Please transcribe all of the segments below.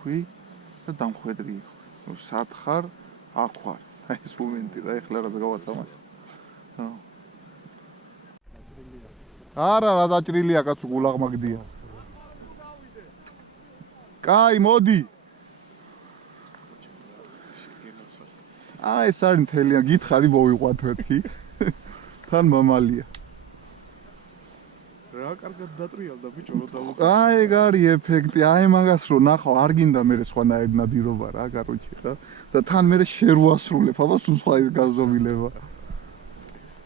იხვი და დამხვედრი იხვი. სად ხარ? აქ ვარ. აი ეს მომენტი რა ეხლა რაც გავათამაშე. არა რა დაჭრილია კაცო გულაღმაგდია. კაი მოდი. ეს არის მთელია გითხარი მოვიყვათ მეთქი. თან მამალია. რა კარგად დატრიალდა ბიჭო რა დავუწევ. ეგ არის ეფექტი. მაგას რო ნახავ არ გინდა მე სხვანაირ ნადირობა რა კაროჩი რა. და თან მე შერუასრულებ, აბა სულ სხვა გაზომილება.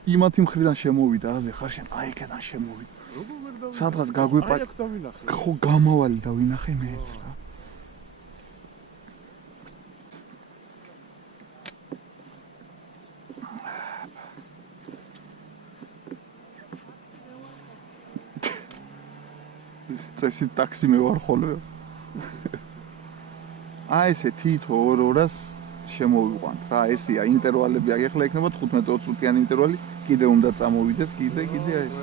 იმათი მხრიდან შემოვიდა, აზე ხარ შენ, იქიდან შემოვიდა. როგორ ვერ დავინახე? სადღაც გაგვეპა. აქ დავინახე. ხო გამავალი დავინახე მეც რა. წესი ტაქსი მე ვარ ხოლმე. ესე თითო 2-2-ას შემოვიყვანთ რა, ესეა ინტერვალები, ახლა იქნება 15-20 წუთიანი ინტერვალი, კიდე უნდა წამოვიდეს, კიდე ეს.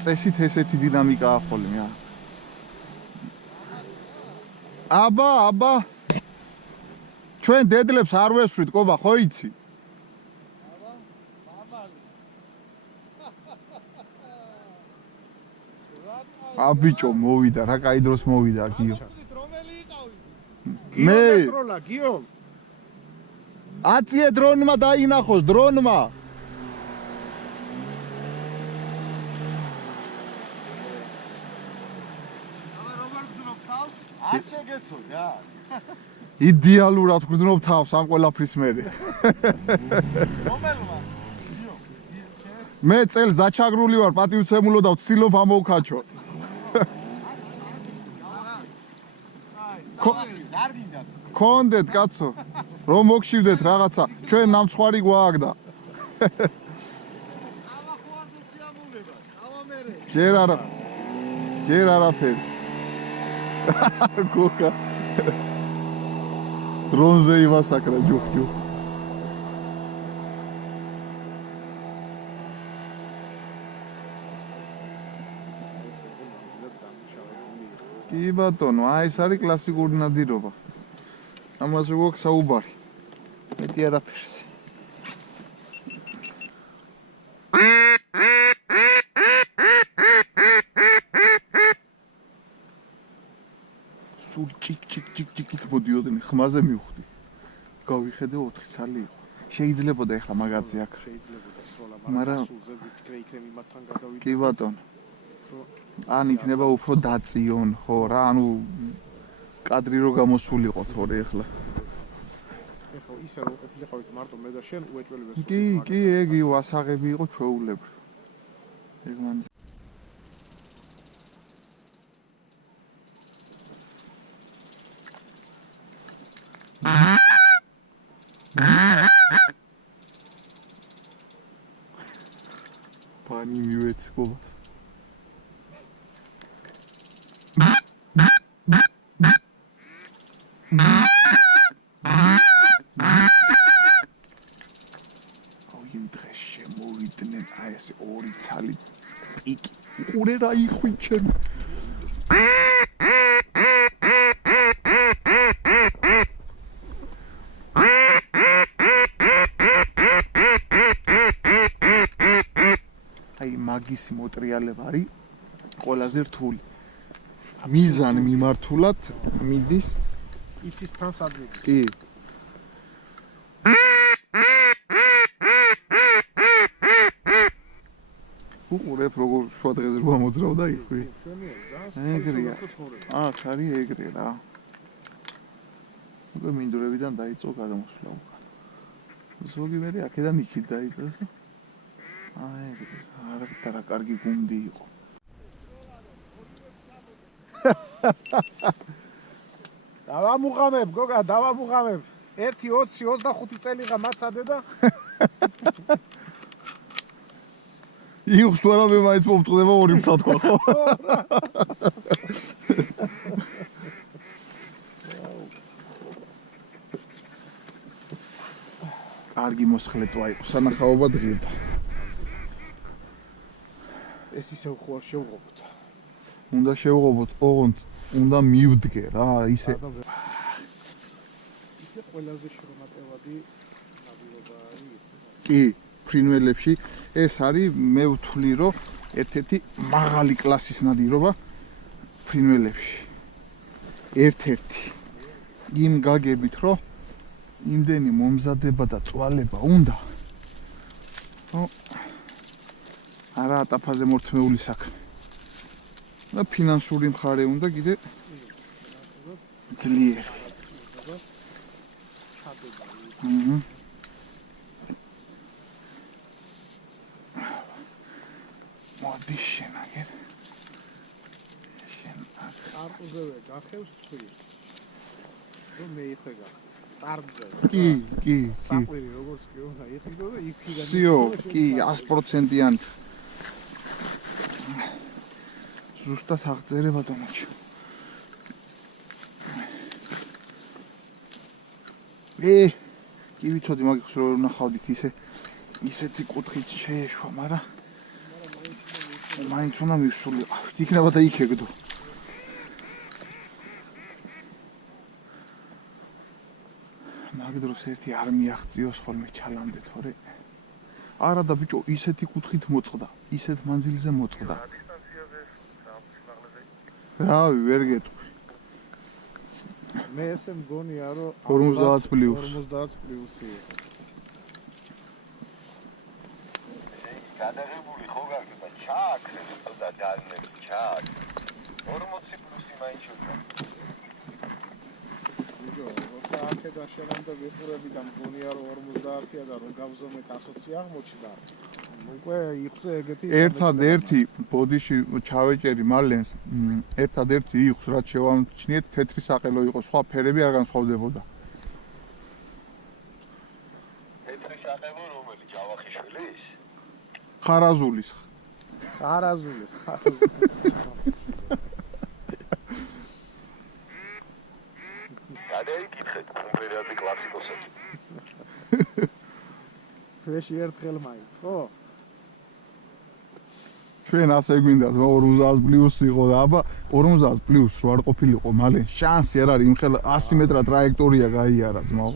წესით ესეთი დინამიკაა ხოლმე. აბა. ჩვენ დედლებს არ ვესვრით, ყობა, ხო იცი? ბიჭო მოვიდა რა კაი დროს მოვიდა გიო. მე სროლა გიო. აწიე დრონმა დაინახოს დრონმა. როგორ გძნობ თავს? არ შეგეცო რა. იდეალურად გძნობ თავს ამ ყველაფრის მერე. რომელმა? მე წელს დაჩაგრული ვარ პატივცემულო და ვცდილობ ამოვქაჩო. კონდეთ კაცო რომ მოგშივდეთ რაღაცა ჩვენ ნამცხვარი გვააგდა. ჯერ არაფერი. გოხა დრონზე ივასაკრა ჯუხ. კი ბატონო, ეს არის კლასიკური ნადირობა. ამაზე გვაქვს საუბარი. მეტი არაფერს. სულ ჭიკ მოდიოდნენ, ხმაზე მივხვდი. გავიხედე 4 ცალი იყო. შეიძლებოდა ეხლა მაგაზე აქ. შეიძლებოდა სროლა, მაგრამ სულზე ვიქრე იმათთან გადავიდე. კი ბატონო. ან იქნება უფრო დაწიონ, ხო რა, კადრი რო გამოსულიყო თორე ეხლა. ეხლა ისე რომ ყოფილიყავით მარტო მე და შენ უეჭველი ვესვი. კი, ეგ ვასაღები იყო ჩვეულებრივ. ეგ მან pani მივეცკო. იმ დღეს შემოვიდნენ ეს 2 ცალი პიკი. უყურე რა იხვი ჩემ. მაგისი მოტრიალება არის ყველაზე რთული. მიზან მიმართულად მიდის იცის თან სადმიდის. კი. უყურებ როგორ შუა დღეზე რო ამოძრავდა იხვი. ეგრეა. აქ არის ეგრე რა. უკვე მინდვრებიდან დაიწყო გადამოსვლა უკან. ზოგი მე აქედან იქით დაიწყეს და ეგრე. არა კარგი გუნდი იყო. დავამუღამებ გოგა, დავამუღამებ. 1-20-25 წელიღა მაცადე და იუხს თუ არა მე მაინც მომწყდება 2 მთა თქვა ხო? კარგი მოსხლეტვა იყო, სანახაობა დღირდა. ეს ისევ ხო არ შევღობოთ. უნდა შევღობოთ, ოღონდ უნდა მივდგე რა, ისე. ისე ყველაზე შრომატევადი ნადირობა არის. კი, ფრინველებში ეს არის მე ვთვლი რომ ერთ-ერთი მაღალი კლასის ნადირობა ფრინველებში. ერთ-ერთი იმ გაგებით რომ იმდენი მომზადება და წვალება უნდა. არა ატაფაზე მორთმეული საქმე. და ფინანსური მხარე უნდა კიდე ძლიერი. მოდი შენ აგერ. შენ სტარტზევე გახევს ცხვირს. რომ მეიხვეგა. სტარტზე. კი. საყვირი როგორც კი უნდა იყიდო და იქიდან. სიო, კი, 100%-იანი. ზუსტად აღწერება დამოჩა. კი ვიცოდი მაგის რო ნახავდით ისეთი კუთხით შეეშვა, მაგრამ მაინც უნდა მივსულიყავით. იქნება და იქ ეგდო. მაგ დროს ერთი არ მიაღწიოს ხოლმე ჩალამდე თორე. არა და ბიჭო, ისეთი კუთხით მოწყდა, ისეთ მანძილზე მოწყდა. რავი, ვერ გეტყვი. მე ესე მგონია რომ 50 პლუს. 50 პლუსია. გადაღებული ხო გაგება ჩააქრეს და დაგნებს ჩააქ 40 პლუსი მაინც უნდა ბიჭო როცა აქედა შენამდე ვიყურები და მგონია რომ 50-ია და რომ გავზომეთ 120 აღმოჩნდა უკვე იხზე ეგეთი ერთადერთი ბოდიში ჩავეჭერი მალენს ერთადერთი იხს რაც შევამჩნიეთ თეთრი საყელო იყო სხვა ფერები არ განსხვავდებოდა თეთრი საყელო რომელი ჯავახიშვილის ხარაზულის გადაიკითხეთ კონფერენცი კლასიკოსები ფრეში ერთხელ მაინც ხო ჩვენ ასე გვინდა 50 პლუს იყო და აბა 50 პლუს რო არ ყოფილიყო მალე შანსი არ არის იმხელა 100 მეტრა ტრაექტორია გაიარა ძმაო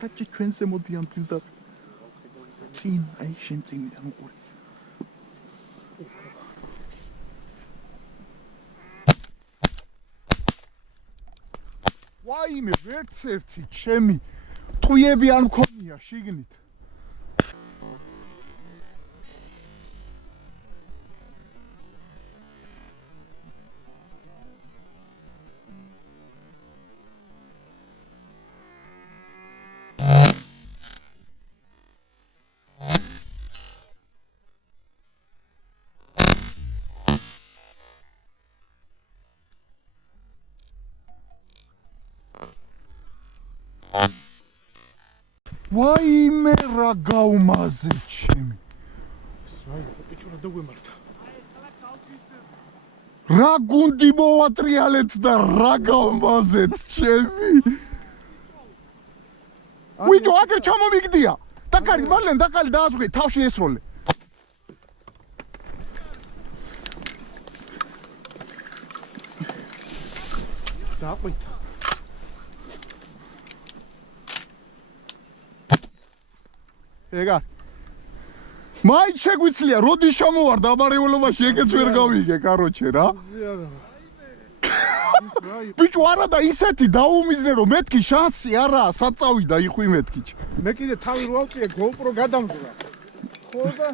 გაჩი ჩვენზე მოდიან ფილდა წინ აი შენ წინიდან უყური ვაიმე ვერც ერთი ჩემი ტყუიები არ მქონია შიგნით ვაიმე რა გაუმაზე ჩემი ბიჭო რა დაგვემართა რა გუნდი მოვატრიალეთ და რა გაუმაზეთ ჩემი ვიჯო აგერ ჩამომიგდია დაკარი მალენ დაკალი დააზღვე თავში ესროლე დაყვით ეგა მაინც შეგვიძლია როდის შემოვარ დამარეულობაში ეგეც ვერ გავიგე კაროჩე რა ბიჭო არა და ისეთი დაუმიზნე რომ მეთქი შანსი არაა საწავი და იხვი მეთქი მე კიდე თავი რო ავწიე GoPro გადამძვრა ხო და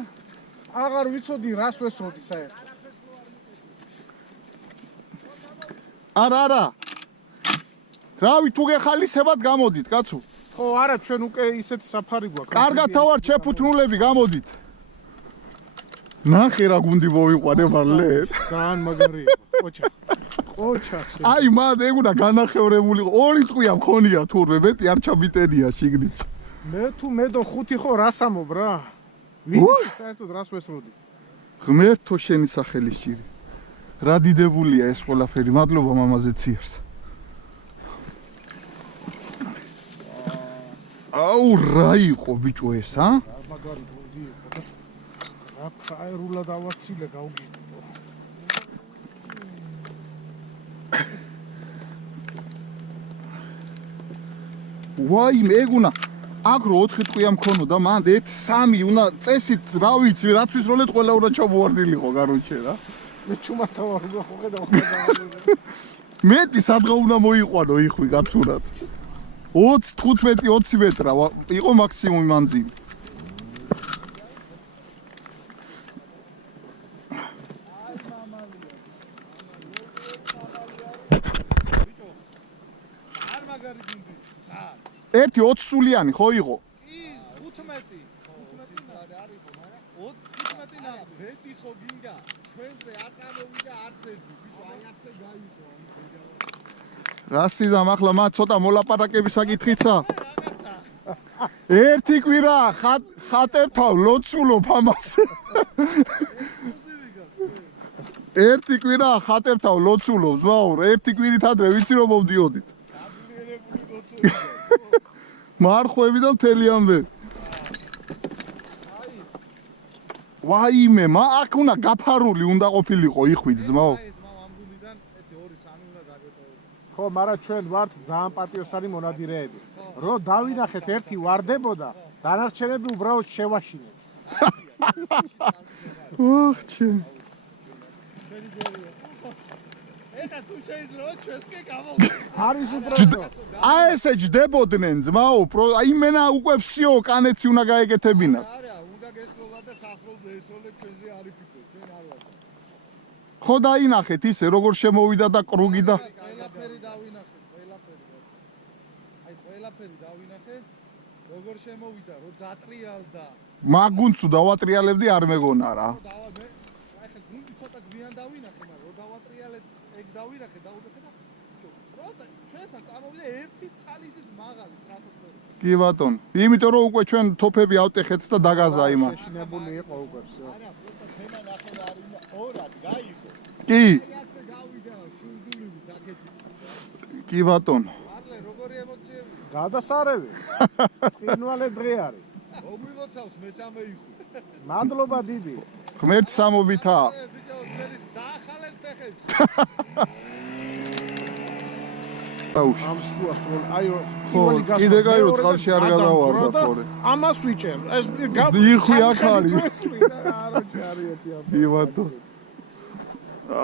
აღარ ვიცოდი რას ვესროდი საერთოდ არა რავი თუ გეხალისებად გამოდით კაცო ხო არა ჩვენ უკვე ისეთ საფარი გვაქვს კარგად თავარ ჩეფუთნულები გამოდით ნახე რა გუნდი მოვიყვანე მალე ძალიან მაგარია ყოჩა აი მან ეგუნა განახევრებული ორი წყვია მქონია თურმე მეტი არ ჩამიტენია შიგნით მე და 5 ხო რას ამობ რა ვიცი საერთოდ რას ვესროდი ღმერთო შენი სახელის ჭირი რა დიდებულია ეს ყველაფერი მადლობა მამაზე ციარს აუ რა იყო ბიჭო ეს ა მაგარი გუნდი იყო და რა ფაერულა დავაცილე გავგიტო. ვაიმე ეგ უნდა აქ რო 4 ტყვია მქონოდა მანდ 1-3 უნდა წესით რა ვიცი რაც ვისროლეთ ყველა უნდა ჩამოვარდილიყო გაროჩე რა მე ჩუმართა ვარ ხედავ მეტი სადღა უნდა მოიყვანო იხვი გაცურად 20-15-20 მეტრა იყო მაქსიმუმი მანძილი ერთი 20 სულიანი ხო იყო? კი 15 არის ხო მაგრამ 15 ნა ვედი ხო გინდა ჩვენზე არ წამოვიდა არც ერთი ბიჭო აი ასე გაიყო რასიზამ ახლა მათ ცოტა მოლაპარაკების საკითხიცა ერთი კვირა ხატებთავ ლოცულობ ამას ერთი კვირა ხატებთავ ლოცულობ ზვაურ ერთი კვირით ადრე ვიცი რომ მოვდიოდით მარხვევი და მთელი ამბები ვაიმე აქ უნდა გაფარული უნდა ყოფილიყო იხვით ძმაო ხო მაგრამ ჩვენ ვართ ძალიან პატიოსანი მონადირეები რო დავინახეთ ერთი ვარდებოდა დანარჩენები უბრალოდ შევაშინეთ ოხ ჩემ ეხა თუ შეიძლება ჩვენსკე გამოვიდა არის უბრალოდ აი ესე ჯდებოდნენ ძმაო აი მენა უკვე всё კანეცი უნდა გაეკეთებინათ არა უნდა გესროლა და სასროლზე ესროლებ ჩვენზე არის ფიქრო ჩვენ არ ვარ ხო დაინახეთ ისე როგორ შემოვიდა და კრუგი და ყველაფერი დავინახეთ აი ყველაფერი დავინახეთ როგორ შემოვიდა რომ დატრიალდა მაგუნც დავატრიალებდი არ მეგონა რა ახლა გუნდი ცოტა გვიან დავინახე მაგრამ რო დავატრიალეთ ეგ დავინახე დაუდეხე და პროტა ჩვენთან წამოვიდა ერთი ცალისის მაღალი სტრატოსფერო კი ბატონო იმიტომ რომ უკვე ჩვენ თოფები ავტეხეთ და დაგაზა იმან შეშინებული იყო უკვე всё არა პროტა თემა ნახე და არის ორად გაიხო კი ასე გავიდა შულდული დაკეთი კი ბატონო არლე როგორი ემოციები გადასარევი წინვალე დღე არის მოგვილოცავს მესამე იხვი მადლობა დიდი ღმერთი სამობითა ბიჭო მერით დაახალეთ ფეხებს აუშ ამ შუას თქო აიო ხო კიდე გაი რო წყალში არ გადავარდა ხორე ამას ვიჭერ ეს იხვი აქ არის აროჩი არიეთი ამ კი ბატონო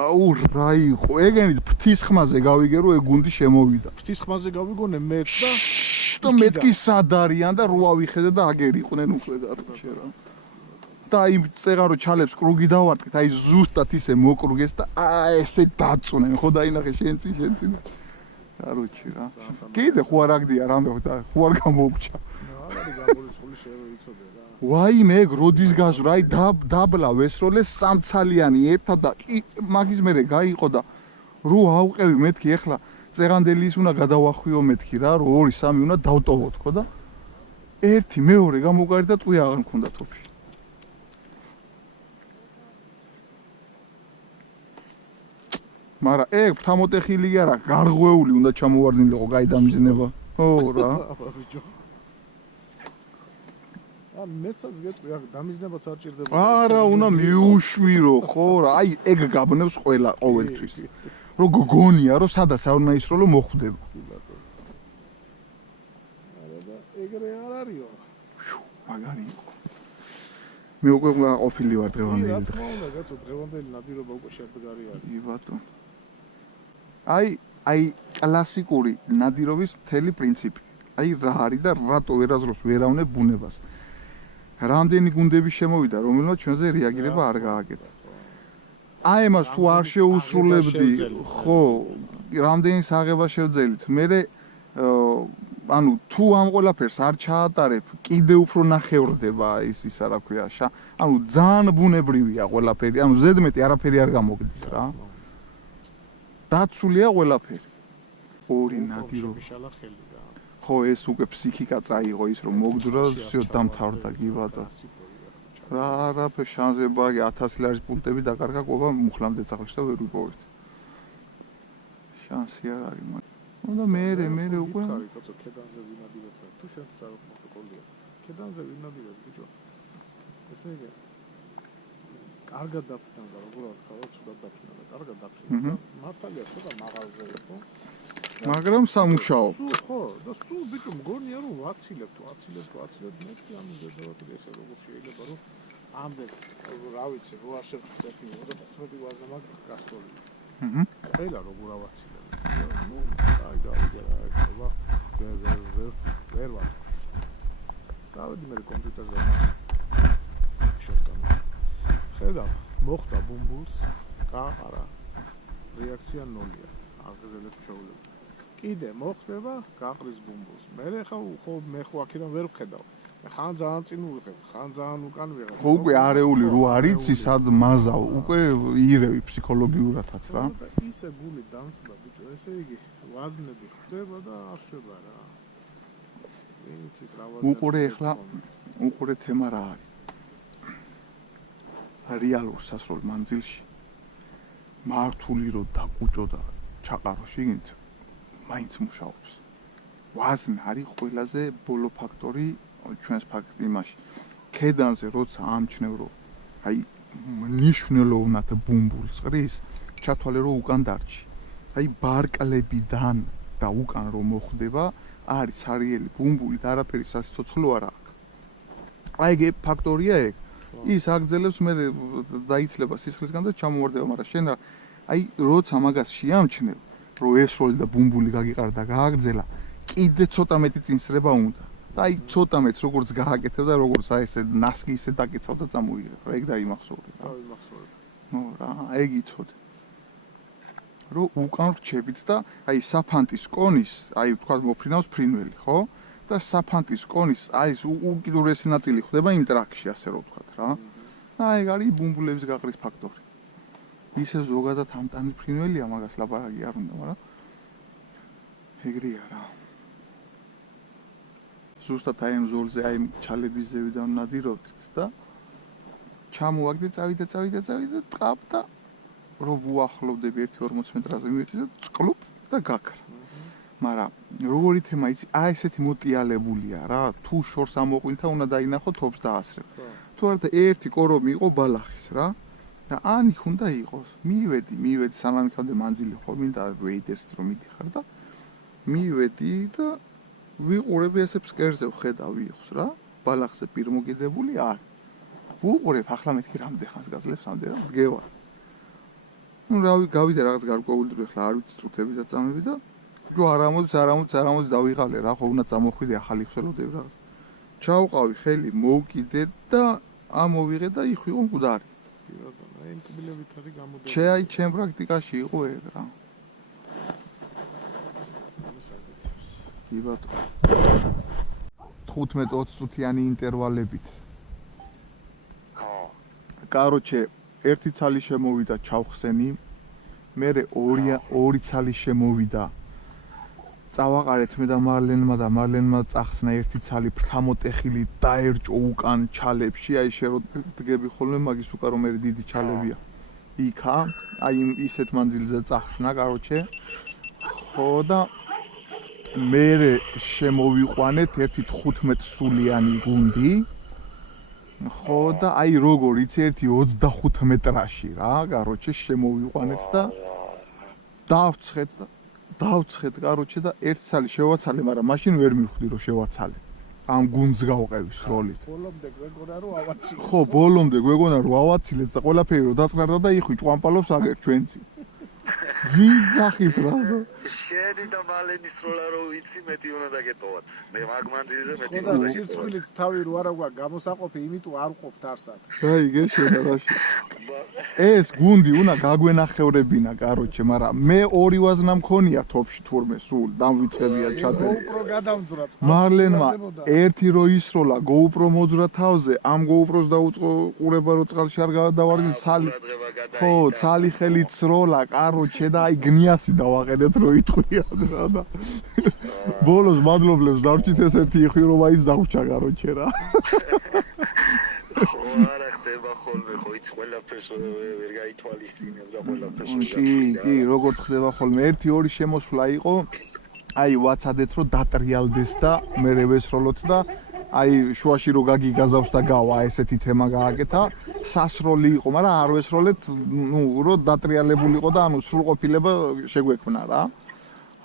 აუ რა იყო ეგენი ფრთის ხმაზე გავიგე რომ ეგ გუნდი შემოვიდა ფრთის ხმაზე გავიგონე მეც და მეთქი სად არიან და რო ავიხედე და აგერ იყვნენ უკვე გარჩე რა და აი წეღარო ჩალებს კრუგი დავარტყით აი ზუსტად ისე მოკრუგეს და აი ესე დაწუნენ ხო დაინახე შენცი გარჩე რა კიდე ხო არ აგდია რამე და ხო არ გამოუჩა არის გამორიცხული შეიცოდე რა ვაიმე ეგ როდის გაზრა აი დაბლა ვესროლეს სამცალიანი ერთად და მაგის მერე გაიყო და რო ავყევი მეთქი ეხლა წეღანდელი ის უნდა გადავახვიო მეთქი რა რო 2-3 უნდა დავტოვო თქო და ერთი მეორე გამოგარი და ტყვია აღარ მქონდა თოფში მაგრამ ეგ ფთამოტეხილი კი არა გარღვეული უნდა ჩამოვარდინილიყო კაი დამიზნება ო რა მეცაც გეტყვი ახ დამიზნებაც არ ჭირდება არა უნდა მიუშვირო ხო რა აი ეგ გაბნევს ყველა ყოველთვის რო გონია რომ სადაც არ უნდა ისროლო მოხვდება არა და ეგრე არ არისო მაგარი იყო მე უკვე ყოფილი ვარ დღევანდელი რა თქმა უნდა კაცო დღევანდელი ნადირობა უკვე შემდგარი არის კი ბატონო აი კლასიკური ნადირობის მთელი პრინციპი აი რა არის და რატო ვერაზროს ვერავნებ ბუნებას რამდენი გუნდები შემოვიდა რომელმაც ჩვენზე რეაგირება არ გააკეთა აი მას თუ არ შეუსრულებდი ხო რამდენი საღება შევძელით მე ანუ თუ ამ ყველაფერს არ ჩაატარებ კიდე უფრო ნახევრდება ის რა ქვია ანუ ძალიან ბუნებრივია ყველაფერი ანუ ზედმეტი არაფერი არ გამოგდის რა დაცულია ყველაფერი ორი ნადირობა ხო ეს უკვე ფსიქიკა წაიღო ის რომ მოგძვრა всё დამთავრდა კი ბატონო რა არაფერ შანსება 1000 ლარის პუნქტები დაკარგა ყובה მუხლამდე წახში და ვერ ვიპოვეთ შანსი არ არის მაგრამ და მე უკვე კაცო ქედანზე ვინადირებ თუ შენ არ მოხდა კოლია ქედანზე ვინადირებ ბიჭო ესე იგი კარგად დაფრინავდა, როგორ ვთქვა, ცუდად დაფრინავდა, კარგად დაფრინავდა. მართალია, ცოტა მაღალზე იყო. მაგრამ სამუშაო. ხო, და სულ ბიჭო მგონია რომ ვაცილებთ, მეტი ამ დედავატი ესე როგორ შეიძლება რომ ამდენ რა ვიცი, რო არ შევხვდები, 15 ვაზნა მაგ გასწოლი. ყველა როგორ ავაცილებ. ნუ, აი გავიგე რა, ეხლა ვერ ვარ. დავიდი მე კომპიუტერზე მას. შევტანა. ხედავ, მოხდა ბუმბულს, გააყარა. რეაქცია 0-ია. აღგზელებ ჩაულებ. კიდე მოხდება, გაყრის ბუმბულს. მე ხო აქედან ვერ ვხედავ. ხან ძალიან წინ ვიღებ, ხან ძალიან უკან ვიღებ. ხო უკვე არეული რო არიცი სად მაზავ, უკვე ირევი ფსიქოლოგიურადაც რა. ისე გული დამწვა ბიჭო, ესე იგი ვაზნები ხდება და არშვება რა. ვინც ის რა ვაზნები. უყურე თემა რა არის. რეალურ სასროლ მანძილში მართული რო დაკუჭო და ჩაყარო შიგნით მაინც მუშაობს. ვაზნი არის ყველაზე ბოლო ფაქტორი ჩვენს ფაქტი იმაში. ქედანზე როცა ამჩნევ რომ აი მნიშვნელოვნად ბუმბულს ყრის, ჩათვალე რომ უკან დარჩი. აი ბარკლებიდან და უკან რომ მოხდება, არის ცარიელი ბუმბული და არაფერი სასიცოცხლო არ აქვს. აი ეგ ფაქტორია ეგ. ის აგრძელებს მე დაიცლება სისხლისგან და ჩამოვარდება, მაგრამ შენ აი როცა მაგას შეამჩნევ, რომ ესროლი და ბუმბული გაგიყარა და გააგრძელა, კიდე ცოტა მეტი წინსრება უნდა. აი ცოტა მეც როგორც გააკეთებ და როგორც აი ესე ნასკი ისე დაკეცავ და წამოიღებ. რა ეგ დაიმახსოვრე რა. ნუ რა, ეგ იცოდე. რომ უკან რჩებით და აი საფანტის კონის, აი თქვა მოფრინავს ფრინველი, ხო? და საფანტის კონის აი ეს უკიდურესი ნაწილი ხდება იმ ტრაქში, ასე რომ ვთქვათ რა. და ეგ არის ბუმბულების გაყრის ფაქტორი. ისე ზოგადად ამტანი ფრინველია, მაგას ლაპარაკი არ უნდა, მაგრამ ეგრეა რა. ზუსტად აი ამ ზოლზე, აი ჩალების ზევიდან ნადირობდით და ჩამოვაგდე, წავიდა ტყავ და რო ვუახლოვდები 1-40 მეტრაზე მივედი და წყლუp და გაქრა. მაგრამ როგორი თემა იცი, აი ესეთი მოტიალებულია რა, თუ შორს ამოყვინთა უნდა დაინახო თობს დაასრებ. თუ არა ერთი კორომი იყო ბალახის რა და ანი უნდა იყოს. მივედი სანამ იქამდე მანძილი ხო მინდა ვეიდერს რომ მიდიხარ და მივედი და ვიყურები ესე ფსკერზე ვხედავ იხოს რა, ბალახზე პირმოგიდებული არ. ვუყურებ ახლა მეთქი რამდენ ხანს გაძლევს ამდენ დგევა. ნუ რავი გავიდა რაღაც გარკვეული დრო ახლა არ ვიცი წუთები და წამები და რო არ ამოდის დავიღალე რა, ხო უნდა წამოხვიდე ახალი ხსელოდები რაღაც. ჩავყავი ხელი მოვკიდე და ამოვიღე და იხვიყო მკვდარი. კი ბატონო, აი მკბილებით არის გამოდებული. აი ჩემ პრაქტიკაში იყო ეგ რა. კი ბატონო. 15-20 წუთიანი ინტერვალებით. კაროჩე, ერთი ცალი შემოვიდა ჩავხსენი, მერე ორი ცალი შემოვიდა. წავაყარეთ მე და მარლენმა წახსნა ერთი ცალი ფრთამოტეხილი დაერჭო უკან ჩალებში, აი შერო დგები ხოლმე მაგის უკან რომ მე დიდი ჩალებია. იქა, აი ისეთ მანძილზე წახსნა, კაროჩე. ხო და მერე შემოვიყვანეთ ერთი 15 სულიანი გუნდი. ხო და აი როგორ იცი ერთი 25 მეტრაში რა, კაროჩე შემოვიყვანეთ და დავცხეთ კაროჩე და ერთი ცალი შევაცალე, მაგრამ მაშინ ვერ მივხვდი რომ შევაცალე. ამ გუნდს გავყევის როლით. ბოლომდე გვეგონა რომ ავაცილეთ. ხო, ბოლომდე გვეგონა რომ ავაცილეთ და ყველაფერი რომ დაწყნარდა და იხვი ჭვამპალობს აგერ ჩვენცი. ვიძახით რა. შენი და მალენის როლა რო ვიცი მეტი უნდა დაგეტოვათ. მე მაგ მანძილზე მეტი უნდა და დაგეტოვათ. სირცხვილით თავი რო არა გვაქვს გამოსაყოფი, იმიტომ არ ვყოფთ არსად. აი გეშედა რაში. ეს გუნდი უნდა გაგვენახევრებინა, კაროჩე, მაგრამ მე ორი ვაზნა მქონია თოფში თურმე სულ დამვიწყებია ჩადე. GoPro გადამძვრა წყალს. მარლენმა ერთი რო ისროლა GoPro მოძრა თავზე, ამ GoPro-ს დაუწყო ყურება რო წყალში არ გადავარგინე ცალი. ხო, ცალი ხელით სროლა, კაროჩე და აი გნიასი დავაყენეთ რო იტყვია რა და. ბოლოს მადლობლებს დარჩით ეს ერთი იხვი რომ აიც დაუჩა კაროჩე რა. ხო არა ხდება ხოლმე, ხო იცი ყველაფერს ვერ გაითვალისწინებ და ყველაფერს კი, როგორც ხდება ხოლმე, 1-2 შემოსვლა იყო. აი ვაცადეთ რომ დატრიალდეს და მე ვესროლოთ და აი შუაში რო გაგიგაზავს და გავა ესეთი თემა გააკეთა სასროლი იყო მაგრამ არ ვესროლეთ ნუ რო დატრიალებულიყო და ანუ სრულყოფილება შეგვექმნა რა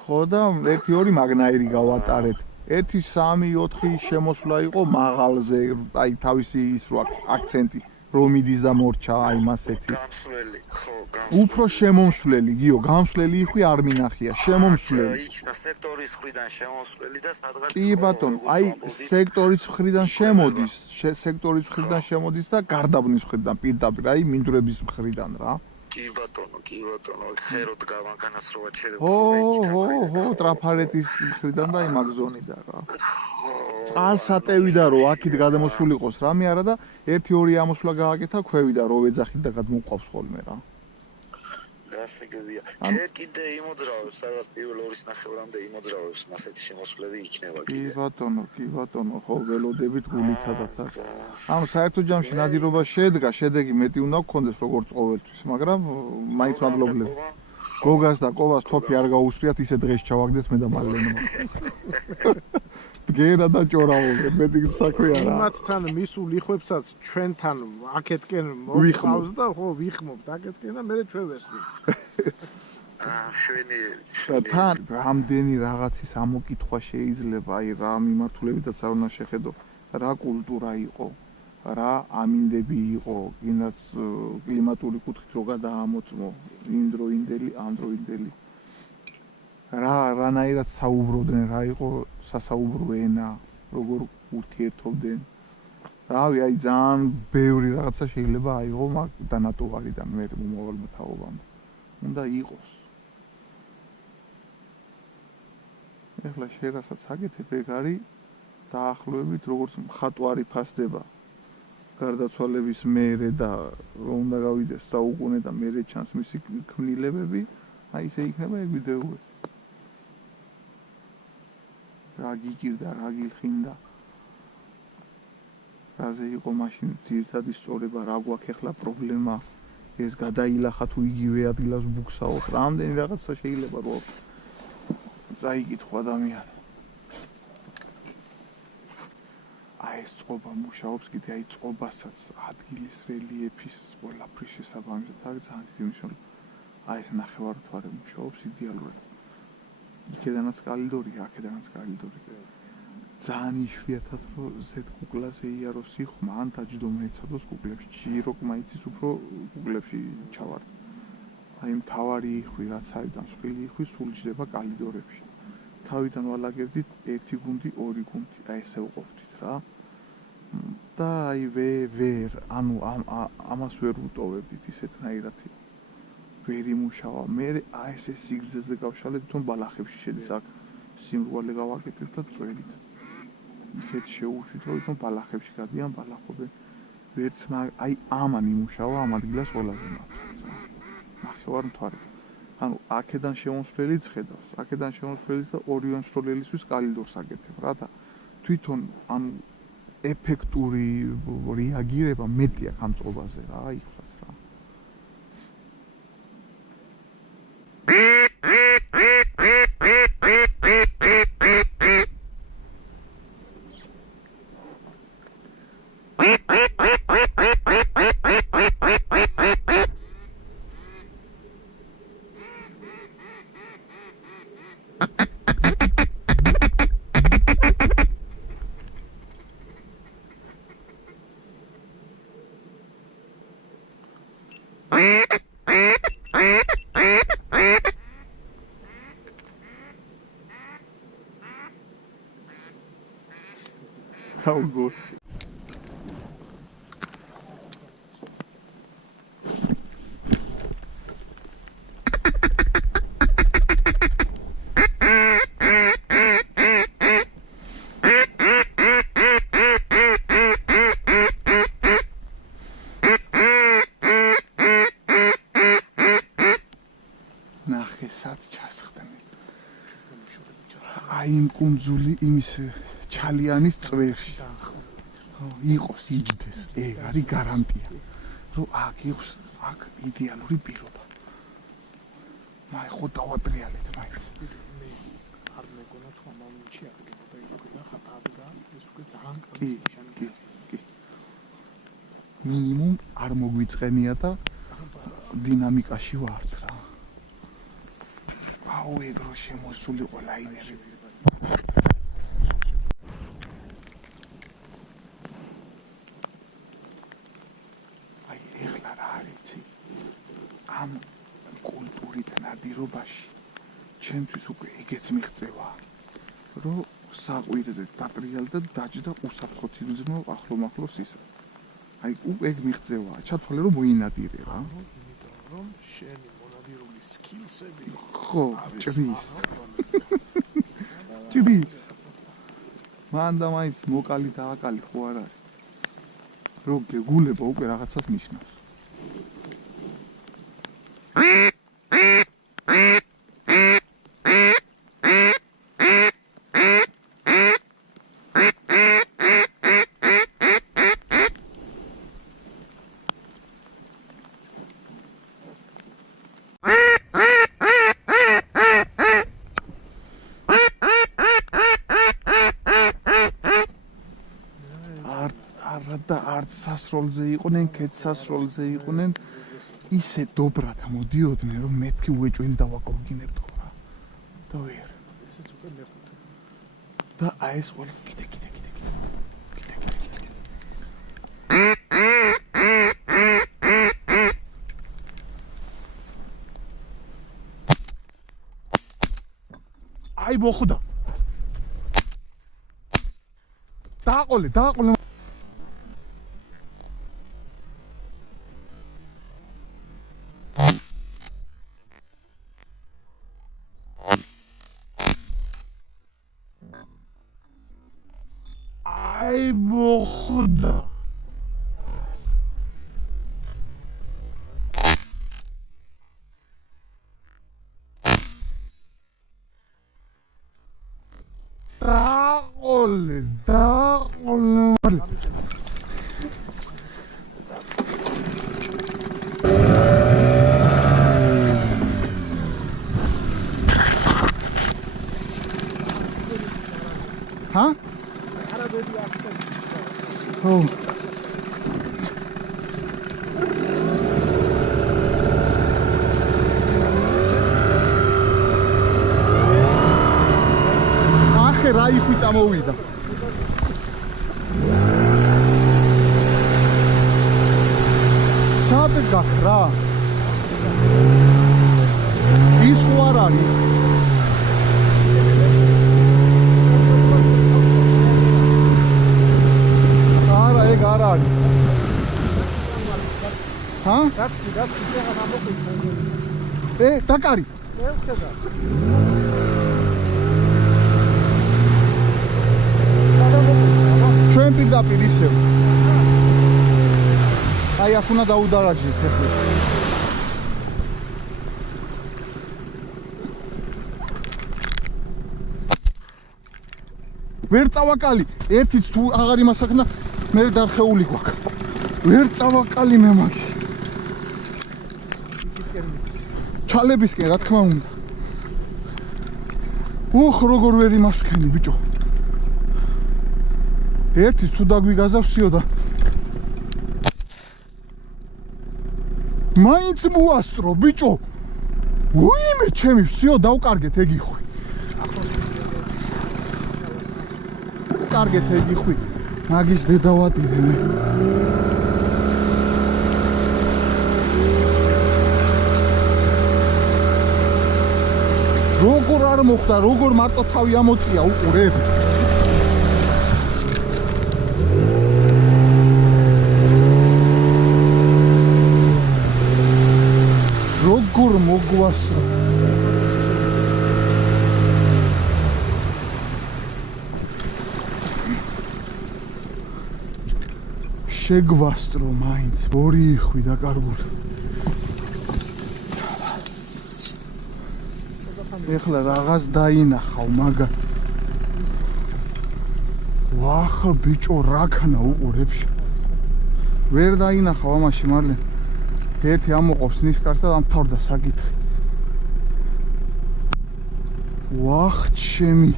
ხო და 1-2 მაგნაირი გავატარეთ 1-3-4 შემოსვლა იყო მაღალზე აი თავისი ის რო აქცენტი რომ მიდის და მორჩა აი მასეთი გამსვლელი ხო უფრო შემომსვლელი გიო გამსვლელი იხვი არ მინახია შემომსვლელი იქნა სექტორის მხრიდან შემოსვლელი და სადღაც კი ბატონო აი სექტორის მხრიდან შემოდის სექტორის მხრიდან შემოდის და გარდაბნის მხრიდან პირდაპირ აი მინდვრების მხრიდან რა კი ბატონო ხეროდ გავანქანას რო აჩერებთ ხო ტრაფარეთის მხრიდან და აი მაგზონიდან რა წყალსატევი და რო აქეთ გადამოსულიყოს რამე არა და 1-2 ამოსვლა გააკეთა ქვევი და რო ვეძახით და გადმოყვავს ხოლმე რა გასაგებია ჯერ კიდე იმოძრავებს სადაც პირველ ორის ნახევრამდე იმოძრავებს მასეთი შემოსვლები იქნება კი ბატონო ხო ველოდებით გულითადაც ანუ საერთო ჯამში ნადირობა შედგა შედეგი მეტი უნდა გქონდეს როგორც ყოველთვის მაგრამ მაინც მადლობლები გოგას და კოვას თოფი არ გაუსვიათ ისე დღეს ჩავაგდეთ მე და მალენობა გერა და ჭორავობენ მეტი საქმე არა იმათთან მისულ იხვებსაც ჩვენთან აქეთკენ მოვყავს და ხო ვიხმობთ აქეთკენ და მე ჩვენ ვესვით შვენიერი თან რამდენი რაღაცის ამოკითხვა შეიძლება აი რა მიმართულებითაც არ უნდა შეხედო რა კულტურა იყო რა ამინდები იყო კიდაც კლიმატური კუთხით რო გადაამოწმო იმდროინდელი ანდროინდელი რანაირად საუბრობდნენ რა იყო სასაუბრო ენა როგორ ურთიერთობდნენ რავი აი ძალიან ბევრი რაღაცა შეიძლება აიღო მაგ დანატოვარიდან მე მომავალ თაობამდე უნდა იყოს ეხლა შენ რასაც აგეთებ ეგ არის დაახლოებით როგორც მხატვარი ფასდება გარდაცვალების მერე და რომ უნდა გავიდეს საუკუნე და მერე ჩანს მისი ქმნილებები აი ესე იქნება ეგ ვიდეოები რა გიგირდა რა გილხინდა რაზე იყო მაშინ ძირითადი სწორება რა გვაქვს ახლა პრობლემა ეს გადაილახა თუ იგივე ადგილას ბუქსაოთ რამდენი რაღაცა შეიძლება რომ წაიკითხო ადამიანი აი ეს წყობა მუშაობს კიდე აი წყობასაც ადგილის რელიეფის ყველაფრის შესაბამისად არის ძალიან დიდი მნიშვნელობა აი ეს ნახევართვარე მუშაობს იდეალურად იქედანაც კალიდორია, აქედანაც კალიდორია. ძალიან იშვიათად რომ ზედ კუკლაზე იაროს იხმა, ან დაჯდომა ეცადოს კუკლებში, ჭიროკმა იცის უფრო კუკლებში ჩავარ. აი მთავარი იხვი რაც არის და მსხვილი იხვი სულ ჯდება კალიდორებში. თავიდან ვალაგებდით 1 გუნდი, 2 გუნდი, აი ესე უყოფდით რა. და აი ვერ, ანუ ამას ვერ უტოვებდით ისეთნაირად. ვერ იმუშავა. მე აი ესე სიგრძეზე გავშალეთ თვითონ ბალახებში შედის აქ სიმრუალე გავაკეთებ და წველით. იქეთ შეუშვით რომ თვითონ ბალახებში გადიან ბალახობენ. ვერც აი ამან იმუშავა ამ ადგილას ყველაზე მართლაც რა. ნახევარ მთვარით. ანუ აქედან შემოსვლელიც ხედავს. აქედან შემოსვლელიც და ორივე მსროლელისთვის კალიდორს აკეთებ რა და თვითონ ანუ ეფექტური რეაგირება მეტია ამ წყობაზე რა იქაც რა. How good. ნახე სად ჩასხდნენ. აი იმ კუნძული იმის ჩალიანის წვერში იყოს იჯდეს ეგ არის გარანტია რომ აქ იყოს აქ იდეალური პირობა მაი ხო დავატრიალეთ მაინც მე გონა თუ ამაუნჩი აღგებოდა იქიდან ხათადგა ეს უკვე ძალიან კი კარგი ნიშანი კი კი მინიმუმ არ მოგვიწყენია და დინამიკაში ვართ რა აუ ეგრო შემოსულიყო ლაინერები აი ეხლა რა არის ამ კულტურით ნადირობაში ჩემთვის უკვე ეგეც მიღწევა რომ საყვირზე დატრიალდა დაჯდა უსაფრთხოდ იბრძნო ახლომახლოს ის აი ეგ მიღწევაა ჩათვალე რომ მოინადირე რა იმიტომ რომ შენი მონადირული სკილსები ხო ჭრის ჭრის მან და მაინც მოკალი და აკალი ხო არ არის რომ გეგულება უკვე რაღაცას ნიშნავს სასროლზე იყვნენ, კეთსასროლზე იყვნენ, ისე dobrად მოდიოდნენ, რომ მეთქი უეჭველი დავაკორგინებდო რა. და ვერ. ესეც უკვე მეხუთე. და აი ეს ყველ კიდე. აი მოხვდა. დააყოლე. აი მოხვდა. დააყოლე. ჰა? არაბები აქცენტი. ო. ახე რა იხვი წამოვიდა. სად გახრა? ის ხო არ არის? არ არის. ჰა? გაცი, ცეხა გამოყიდა. დაკარი. მე ვხედა. ჩვენ პირდაპირ ისევ. აი აქ უნდა დაუდარაჯდეთ ახლა. ვერ წავაკალი, ერთიც თუ აღარ იმასახნა მე დარხეული გვაქვს. ვერ წავაკალი მე მაგის. ჩალებისკენ რა თქმა უნდა. უხ როგორ ვერ იმასქენი ბიჭო. ერთიც თუ დაგვიგაზავსიო და მაინც მოასწრო ბიჭო. უიმე ჩემი ვსიო დავკარგეთ ეგ იხვი. კარგეთ ეგ იხვი. მაგის დედავატირე მე. როგორ არ მოხდა, როგორ მარტო თავი ამოწია უყურებ. როგორ მოგვასწრო. შეგვასწრო მაინც ორი იხვი დაკარგული. ეხლა რაღაც დაინახავ მაგა. ვახ ბიჭო რაქნა უყურებს. ვერ დაინახავ ამაში მარლენ. ერთი ამოყობს ნისკარს და ამთავრდა საკითხი. ვახ ჩემი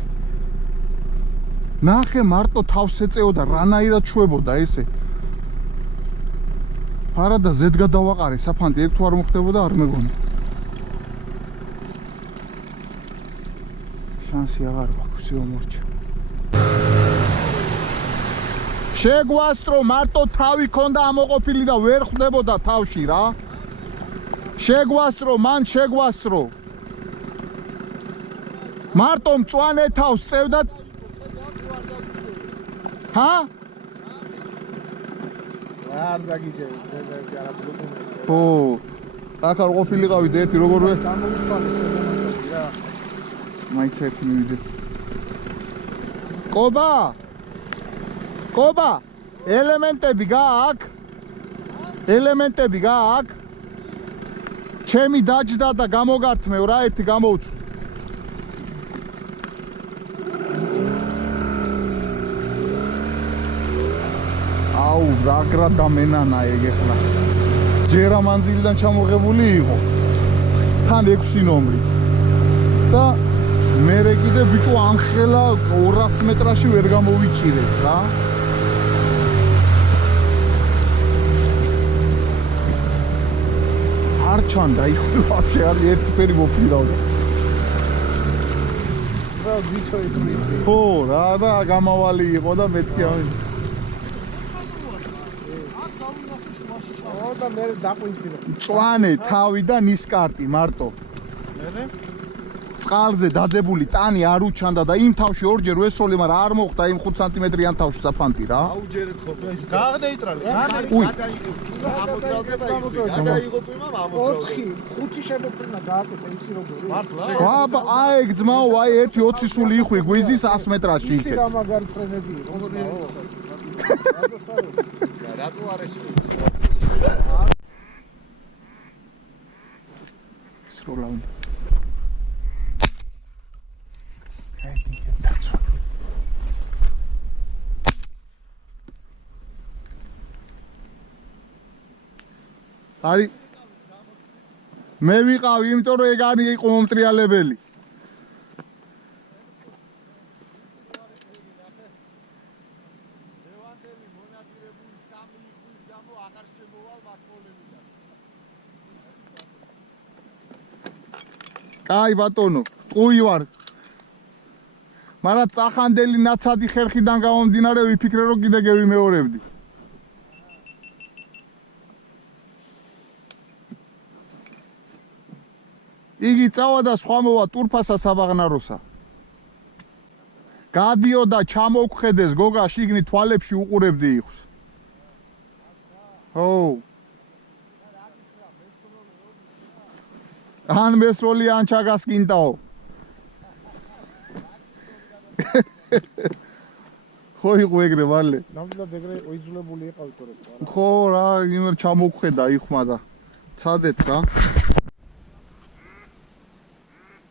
ნახე მარტო თავს ეწეოდა რანაირად შვებოდა ესე არა და ზედ გადავაყარე საფანტი ეგ თუ არ მოხდებოდა არ მეგონა შანსი აღარ მაქვს მომორჩა შეგვასწრო მარტო თავი ქონდა ამოყოფილი და ვერ ხვდებოდა თავში რა შეგვასწრო მან შეგვასწრო მარტო მწვანე თავს წევდა ჰა არ დაგიჭერე არა ბლოკუნე ო აქ არ ყოფილიყავი და ერთი როგორ ვე გამოვიცვალე რა მაინც ერთი მივიდე კობა ელემენტები გააქვს ჩემი დაჯდა და გამოგართმევ რა ერთი გამოვწვი აუ რა დამენანა ეგ ახლა ჯერ ამანძილიდან ჩამოღებული იყო თან 6 ნომრით და მე კიდე ბიჭო ანხელა 200 მეტრაში ვერ გამოვიჭირეთ რა არ ჩანდა იხო ვაფშე არ ერთი ფერი მოფირავდა რა ბიჭო იტყვი ხო რა და გამავალი იყო და მეთქი ამი და მე დაყვინცილე მწვანე თავი და ნისკარტი მარტო მე წყალზე დადებული ტანი არ უჩანდა და იმ თავში ორჯერ ვესროლი მაგრამ არ მოხდა იმ 5 სანტიმეტრიან თავში საფანტი რა აუჯერეთ ხო ეს გააღნეიტრალე უი გადაიღო წვიმა 4 შემოფრინა გააწეთ ისი როგორი მართლა აბა აი ძმაო აი 1.20 სული იხვი გვიზის 100 მეტრაში ისი რა მაგარი ფრენები იყო რატო არ ეს სროლავი არის მე ვიყავი იმიტომ რომ ეგ არის იყო მომტრიალებელი კაი ბატონო ყუი ვარ მაგრამ წახანდელი ნაცადი ხერხიდან გამომდინარე ვიფიქრე რომ კიდე გევიმეორებდი იგი წავა და სხვა მოვა ტურფასა საბაღნაროსა გადიოდა ჩამოგხედეს გოგა შიგნით თვალებში უყურებდი იხოს ო ან მესროლი ან ჩაგასკინდაო ხო იყო ეგრე მალე ნამდვილად ეგრე ოიძულებული იყავით თორე ხო რა იმერ ჩამოგხედა იხმა და ცადეთ რა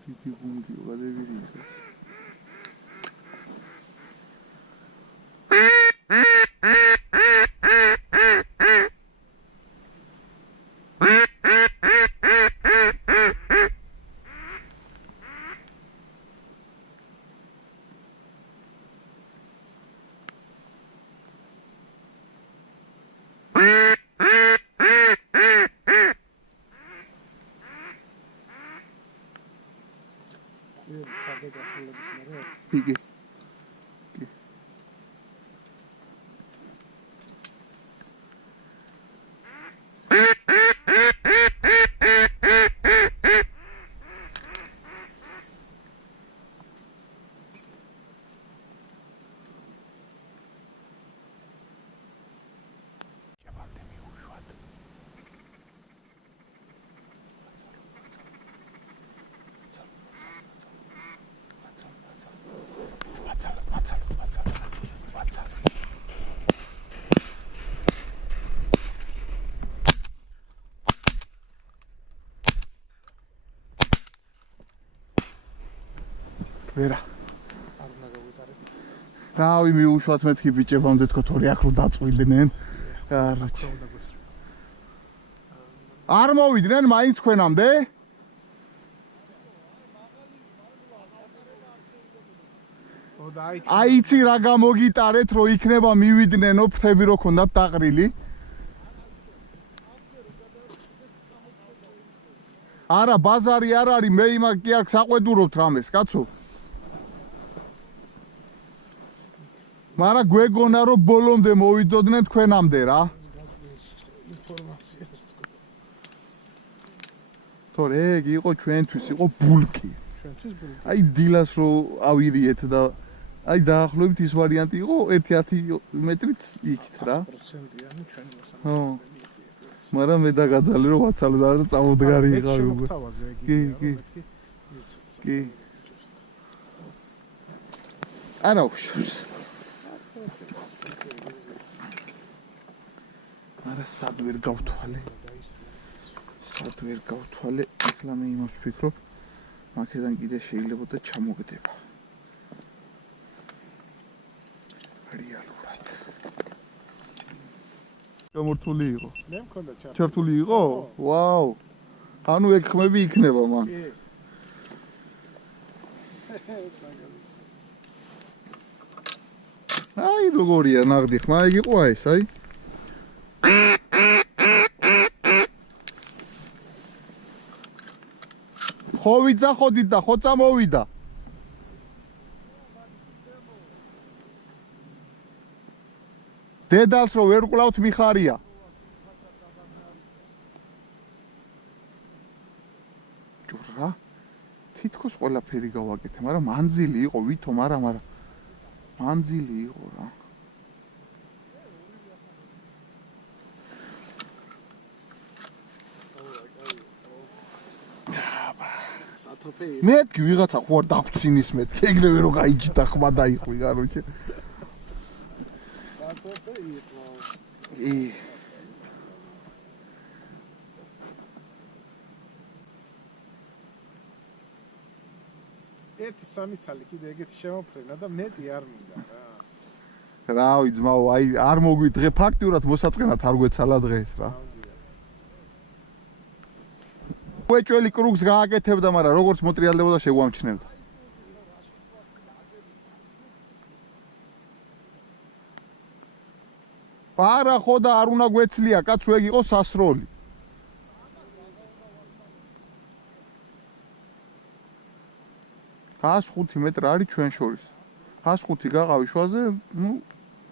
დიდი გუნდი ვადები იგი ვერა რავი მიუშვათ მეთქი ბიჭებამდე თქო თორე აქ რო დაწვილდნენ არ მოვიდნენ მაინც თქვენამდე აიცი რა გამოგიტარეთ რომ იქნება მივიდნენ ფრთები რო ქონდათ დაყრილი არა ბაზარი არ არის მე იმას კი არ საყვედურობთ რამეს კაცო მაგრამ გვეგონა რომ ბოლომდე მოვიდოდნენ თქვენამდე რა თორე ეგ იყო ჩვენთვის იყო ბულკი აი დილას რო ავირიეთ და აი დაახლოებით ის ვარიანტი იყო 1-10 მეტრით იქით რა 100%-იანი ჩვენი მოსამართლებელი ხო მაგრამ მე დაგაძალე რომ ვაცალე და წამოდგარი იყავი უკვე კი არა უშურს არა სად ვერ გავთვალე ეხლა მე იმას ვფიქრობ მაქედან კიდე შეიძლება და ჩამოგდება რეალურად გამორთული იყო მე მქონდა ჩართული იყო ვაუ ანუ ეგ ხმები იქნება მან აი როგორია ნაღდი ხმა ეგ იყო ეს აი ხო ვიძახოდით და ხო წამოვიდა დედალს რო ვერ ყლავთ მიხარია ჯურა თითქოს ყველაფერი გავაკეთე მაგრამ მანძილი იყო ვითომ არა მაგრამ მანძილი იყო რა მეთქი ვიღაცა ხო არ დაგცინის მეთქი ეგრევე რომ გაიჭდა ხმა დაიხვი კაროჩე ერთი სამი ცალი კიდე ეგეთი შემოფრენა და მეტი არ მინდა რა რავი ძმაო აი არ მოგვიდღე ფაქტიურად მოსაწყენად არ გვეცალა დღეს რა უეჭველი კრუგს გააკეთებდა მაგრამ როგორც მოტრიალდებოდა შეგვამჩნევდა არა ხო და არ უნდა გვეცლია კაცო ეგ იყო სასროლი 105 მეტრი არის ჩვენ შორის 105 გაყავი შუაზე ნუ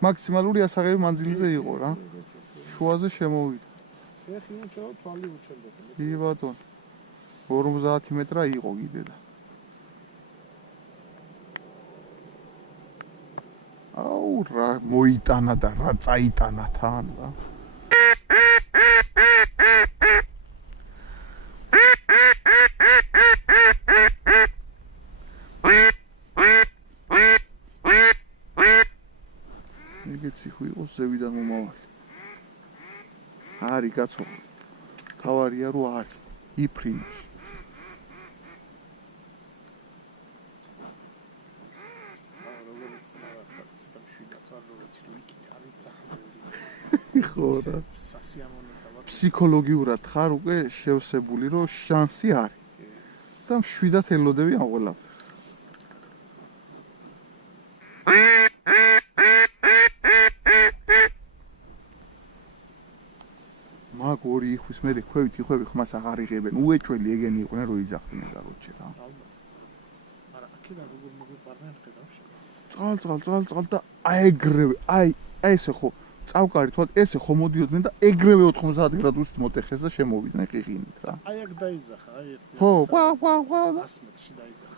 მაქსიმალური ასაღები მანძილზე იყო რა შუაზე შემოვიდა ეხი უჩაო თვალი უჩენდა კი ბატონო 50 მეტრა იყო კიდე და აუ რა მოიტანა და რა წაიტანა თან რა ეგეცი ხო იყო ზევიდან მომავალი არის კაცო თავარია რომ არის იფრინოს ხო რა ფსიქოლოგიურად ხარ უკვე შევსებული რომ შანსი არის და მშვიდად ელოდები ამ ყველაფერს მაგ ორი იხვის მე ქვევით იხვები ხმას აღარ იღებენ უეჭველი ეგენი იყვნენ რომ იძახდნენ გაროჩე რა არა აქედან როგორ მოგვიპარნენ ხედავში წალ და აეგრევე აი ესე ხო წავკარი თვალ ესე ხო მოდიოდნენ და ეგრევე 90 გრადუსით მოტეხეს და შემოვიდნენ ყიყინით რა აი აქ დაიძახა აი ერთი ხო ვა 100 მეტრში დაიძახა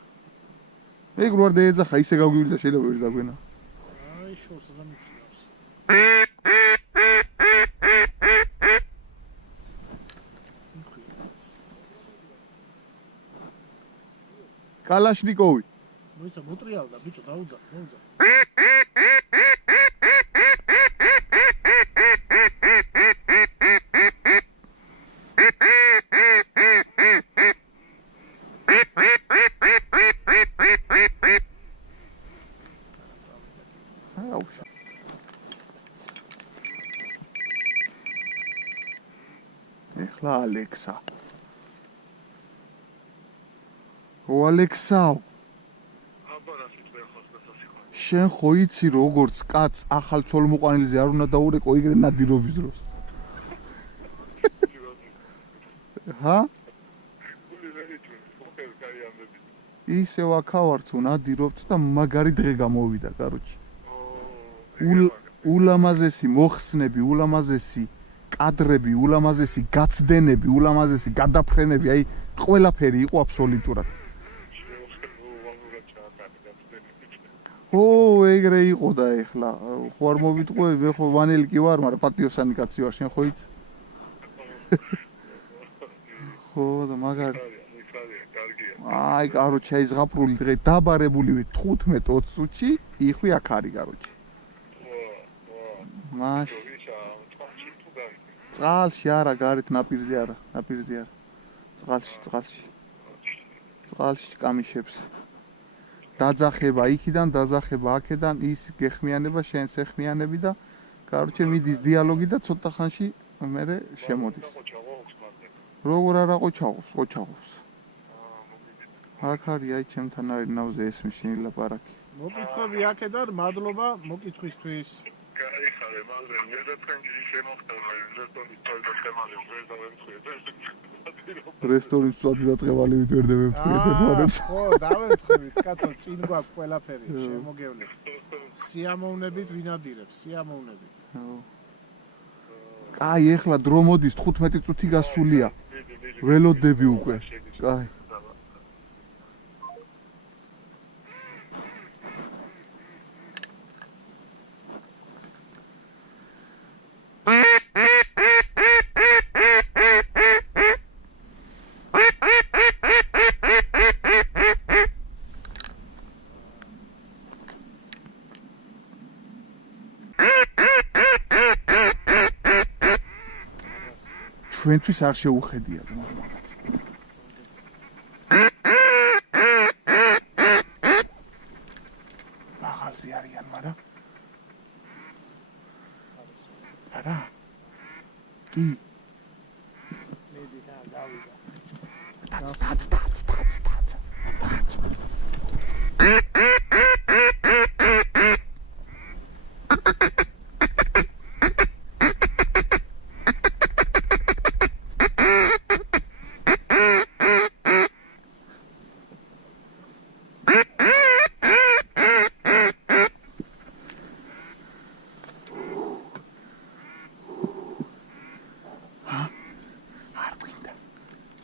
ეგ რო არ დაეძახა ისე გავგივიდა შეიძლება ვერ დაგვენა აი შორს და მიწავს კალაშნიკოვი მოიცა მოტრიალდა ბიჭო დაუძახ ეხლა ალექსა ო ალექსაო აბა რა სიტყვა ხოს დასასიხარ შენ ხო იცი როგორც კაცს ახალ ცოლმოყვანილზე არ უნდა დაურეკო იგრე ნადირობის დროს. ჰა? ისევ აქავართ ნადირობთ და მაგარი დღე გამოვიდა, კაროჩი. ულამაზესი მოხსნები, ულამაზესი კადრები, ულამაზესი გაცდენები, ულამაზესი გადაფრენები, აი ყველაფერი იყო აბსოლუტურად. ო, ეგრე იყო და ეხლა ხო არ მოვიტყვე, მე ხო ვანელი კი ვარ, მაგრამ პატიოსანი კაცი ვარ, შენ ხო იცი? ხო და მაგარი. აი, კაროჩი, აი ზღაპრული დღე დაბარებული ვით 15-20 წუთში, იხვი აქ არის, კაროჩი. მაშ წყალში არა, გარეთ ნაპირზე არა, ნაპირზე არა. წყალში კამიშებს. დაძახება იქიდან, დაძახება აქედან, ის გეხმიანება, შენც ეხმიანები და კაროჩე მიდის დიალოგი და ცოტა ხანში მერე შემოდის. როგორ არ აყოჩაღობს, ყოჩაღობს. აქ არის აი ჩემთან არის ნავზე ესმის შენი ლაპარაკი. მოკითხები აქედან, მადლობა მოკითხვისთვის. გაიხარე, მაგრამ მე და თქვენი შემოხდა, რესტორნის თვალდა თემალი ვერ დავემთხვიეთ. რესტორნის წვადი და ტყევალივით ვერ დავემთხვიეთ ერთმანეთს. ხო, დავემთხვით, კაცო, წინ გვაქვს ყველაფერი, შემოგევლეთ. სიამოვნებით ვინადირებს, სიამოვნებით. კაი, ეხლა დრო მოდის 15 წუთი გასულია. ველოდები უკვე. კაი. ჩვენთვის არ შეუხედია ნორმალურად. მაღალზე არიან, მაგრამ არა. კი. მედი და გავიდა. დაც.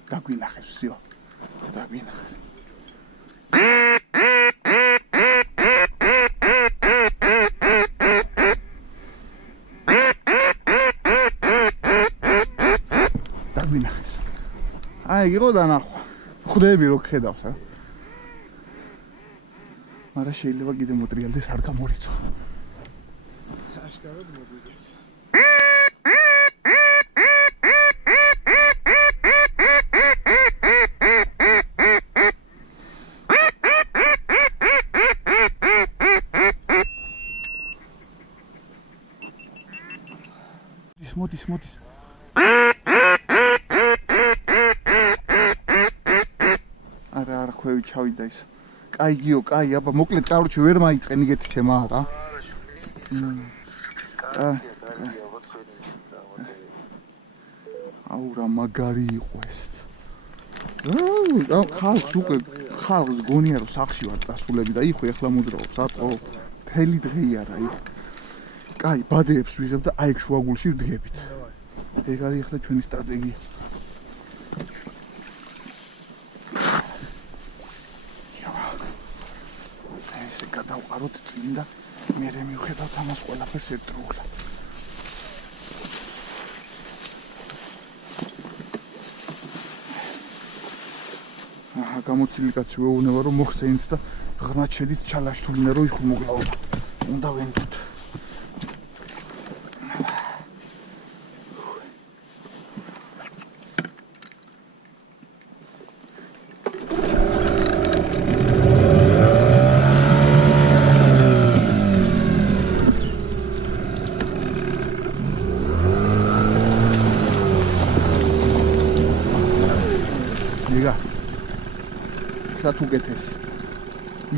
დაგვინახეს, всё. დაგვინახეს. დაგვინახეს. აი, იყო დანახვა. ხვდები რო ხედავს რა. მაგრამ შეიძლება კიდე მოტრიალდეს არ გამორიცხო. აშკარად მოგვიდეს. მოდის. არა, ქვევი ჩავიდა ის. კაი გიო, კაი, აბა, მოკლედ, კაროჩე, ვერ მაიწყენ იგეთი თემა რა. აუ რა მაგარი იყო ესეც. ხალხს გონია რომ სახში ვარ წასულები და იხო ეხლა მოძრაობს ატყო მთელი დღეა რა იხო. კაი, ბადეებს ვიზებ და აი შუაგულში ვდგებით. ეგ არის ახლა ჩვენი სტრატეგია. ესე გადავყაროთ წინ და მერე მივხედავთ ამას ყველაფერს ერთდროულად. გამოცილი კაცი ვეუბნება რომ მოხსენით და ღრმად შედით ჩალაშთულინა რომ იხო მოგლაობა. უნდა ვენდოთ.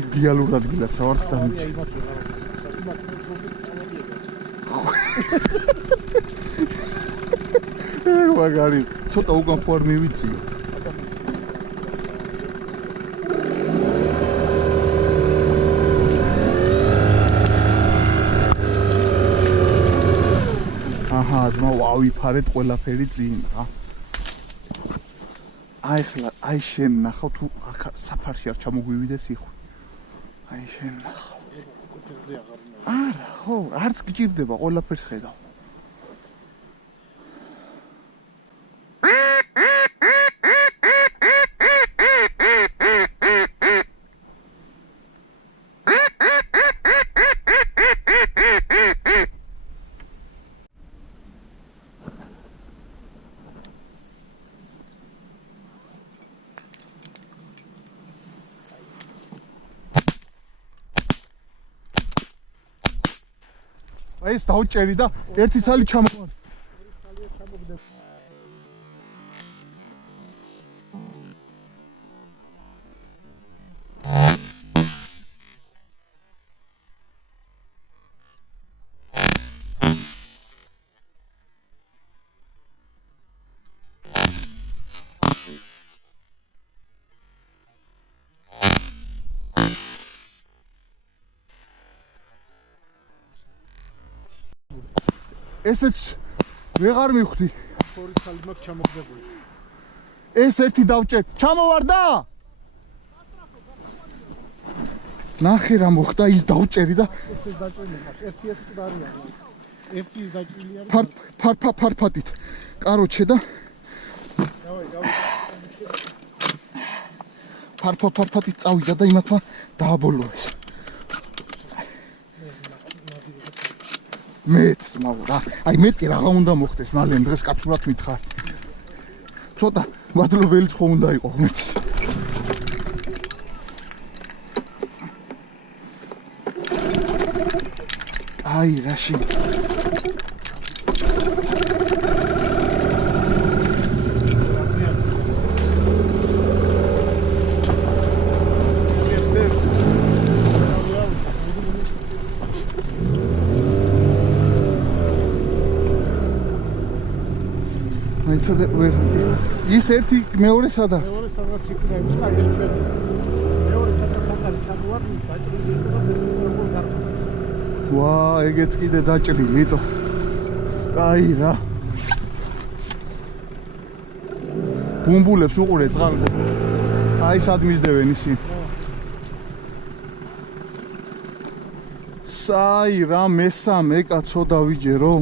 იდეალურ ადგილას ვართ და მაგარი ცოტა უკან ხوار მივიწიო აჰა ზმა ვავიფარეთ ყველაფერი წინ რა აი ხლა აი შენ ნახავ თუ საფარში არ ჩამოგვივიდეს იხვი აი შენ ნახავ არა ხო არც გჭირდება ყველაფერს ხედავ ეს დავჭერი და ერთი ცალი ჩამოვარ. ესეც ვეღარ მივხვდი. ორი ხალი მაქვს ჩამოგდებული. ეს ერთი დავჭერ. ჩამოვარდა? ნახე რა მოხდა, ის დავჭერი და ეს დაჭერილი მაქვს. ერთი წარია. ერთი დაჭერილია. ფარფატით. კაროჩე და ფარფატით წავიდა და იმათმა დააბოლოეს. მეც მაგრამ აი მეტი რაღა უნდა მოხდეს მალე დღეს კაცურად მითხარ ცოტა მადლობელი ხო უნდა იყო ღმერთს აი რაში ის ერთი მეორე სადა? მეორე სადღაც იქნება, ის კაი ეს ჩვენ. მეორე სადღაც ახალი ჩამოვარდი, დაჭრილი იყო და მესამე როგორ გარდა. ვა, ეგეც კიდე დაჭრილი იტო. აი რა. ბუმბულებს უყურე წყალზე. აი სად მისდევენ ისინი. საი რა მესამე კაცო დავიჯერო.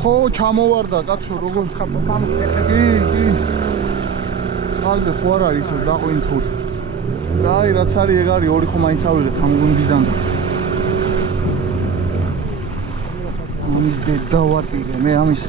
ხო ჩამოვარდა კაცო როგორ კი წყალზე ხო არ არის დაყვინ თუ აი რაც არის ეგ არის ორი ხო მაინც ავიღეთ ამ გუნდიდან და ამის დედა ვატირე მე ამის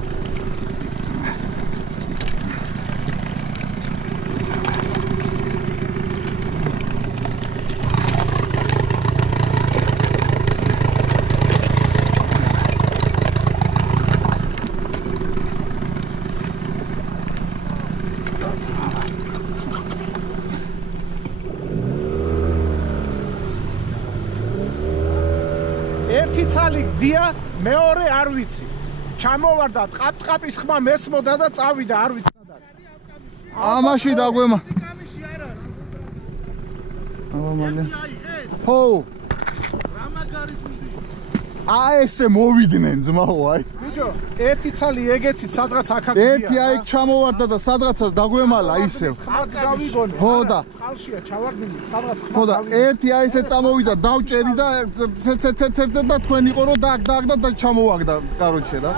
ერთი ცალი გდია, მეორე არ ვიცი. ჩამოვარდა ტყაპის ხმა მესმოდა და წავიდა, არ ვიცი სად არის. ამაში დაგვემა. ამალე. ხო. რა მაგარი გუნდი. აი ესე მოვიდნენ ძმაო, აი. ბიჭო, ერთი ცალი ეგეთი სადღაც აქა გდია. ერთი აი ჩამოვარდა და სადღაცას დაგვემალა ისევ. ხმაც გავიგონე. ხო და წყალშია ჩავარდნილი, სადღაც ხმა. ხო და ერთი აი ესე წამოვიდა, დავჭერი და ცერცერცერცერდა და თქვენ იყო რომ დააგდა და ჩამოვაგდა, კაროჩე რა.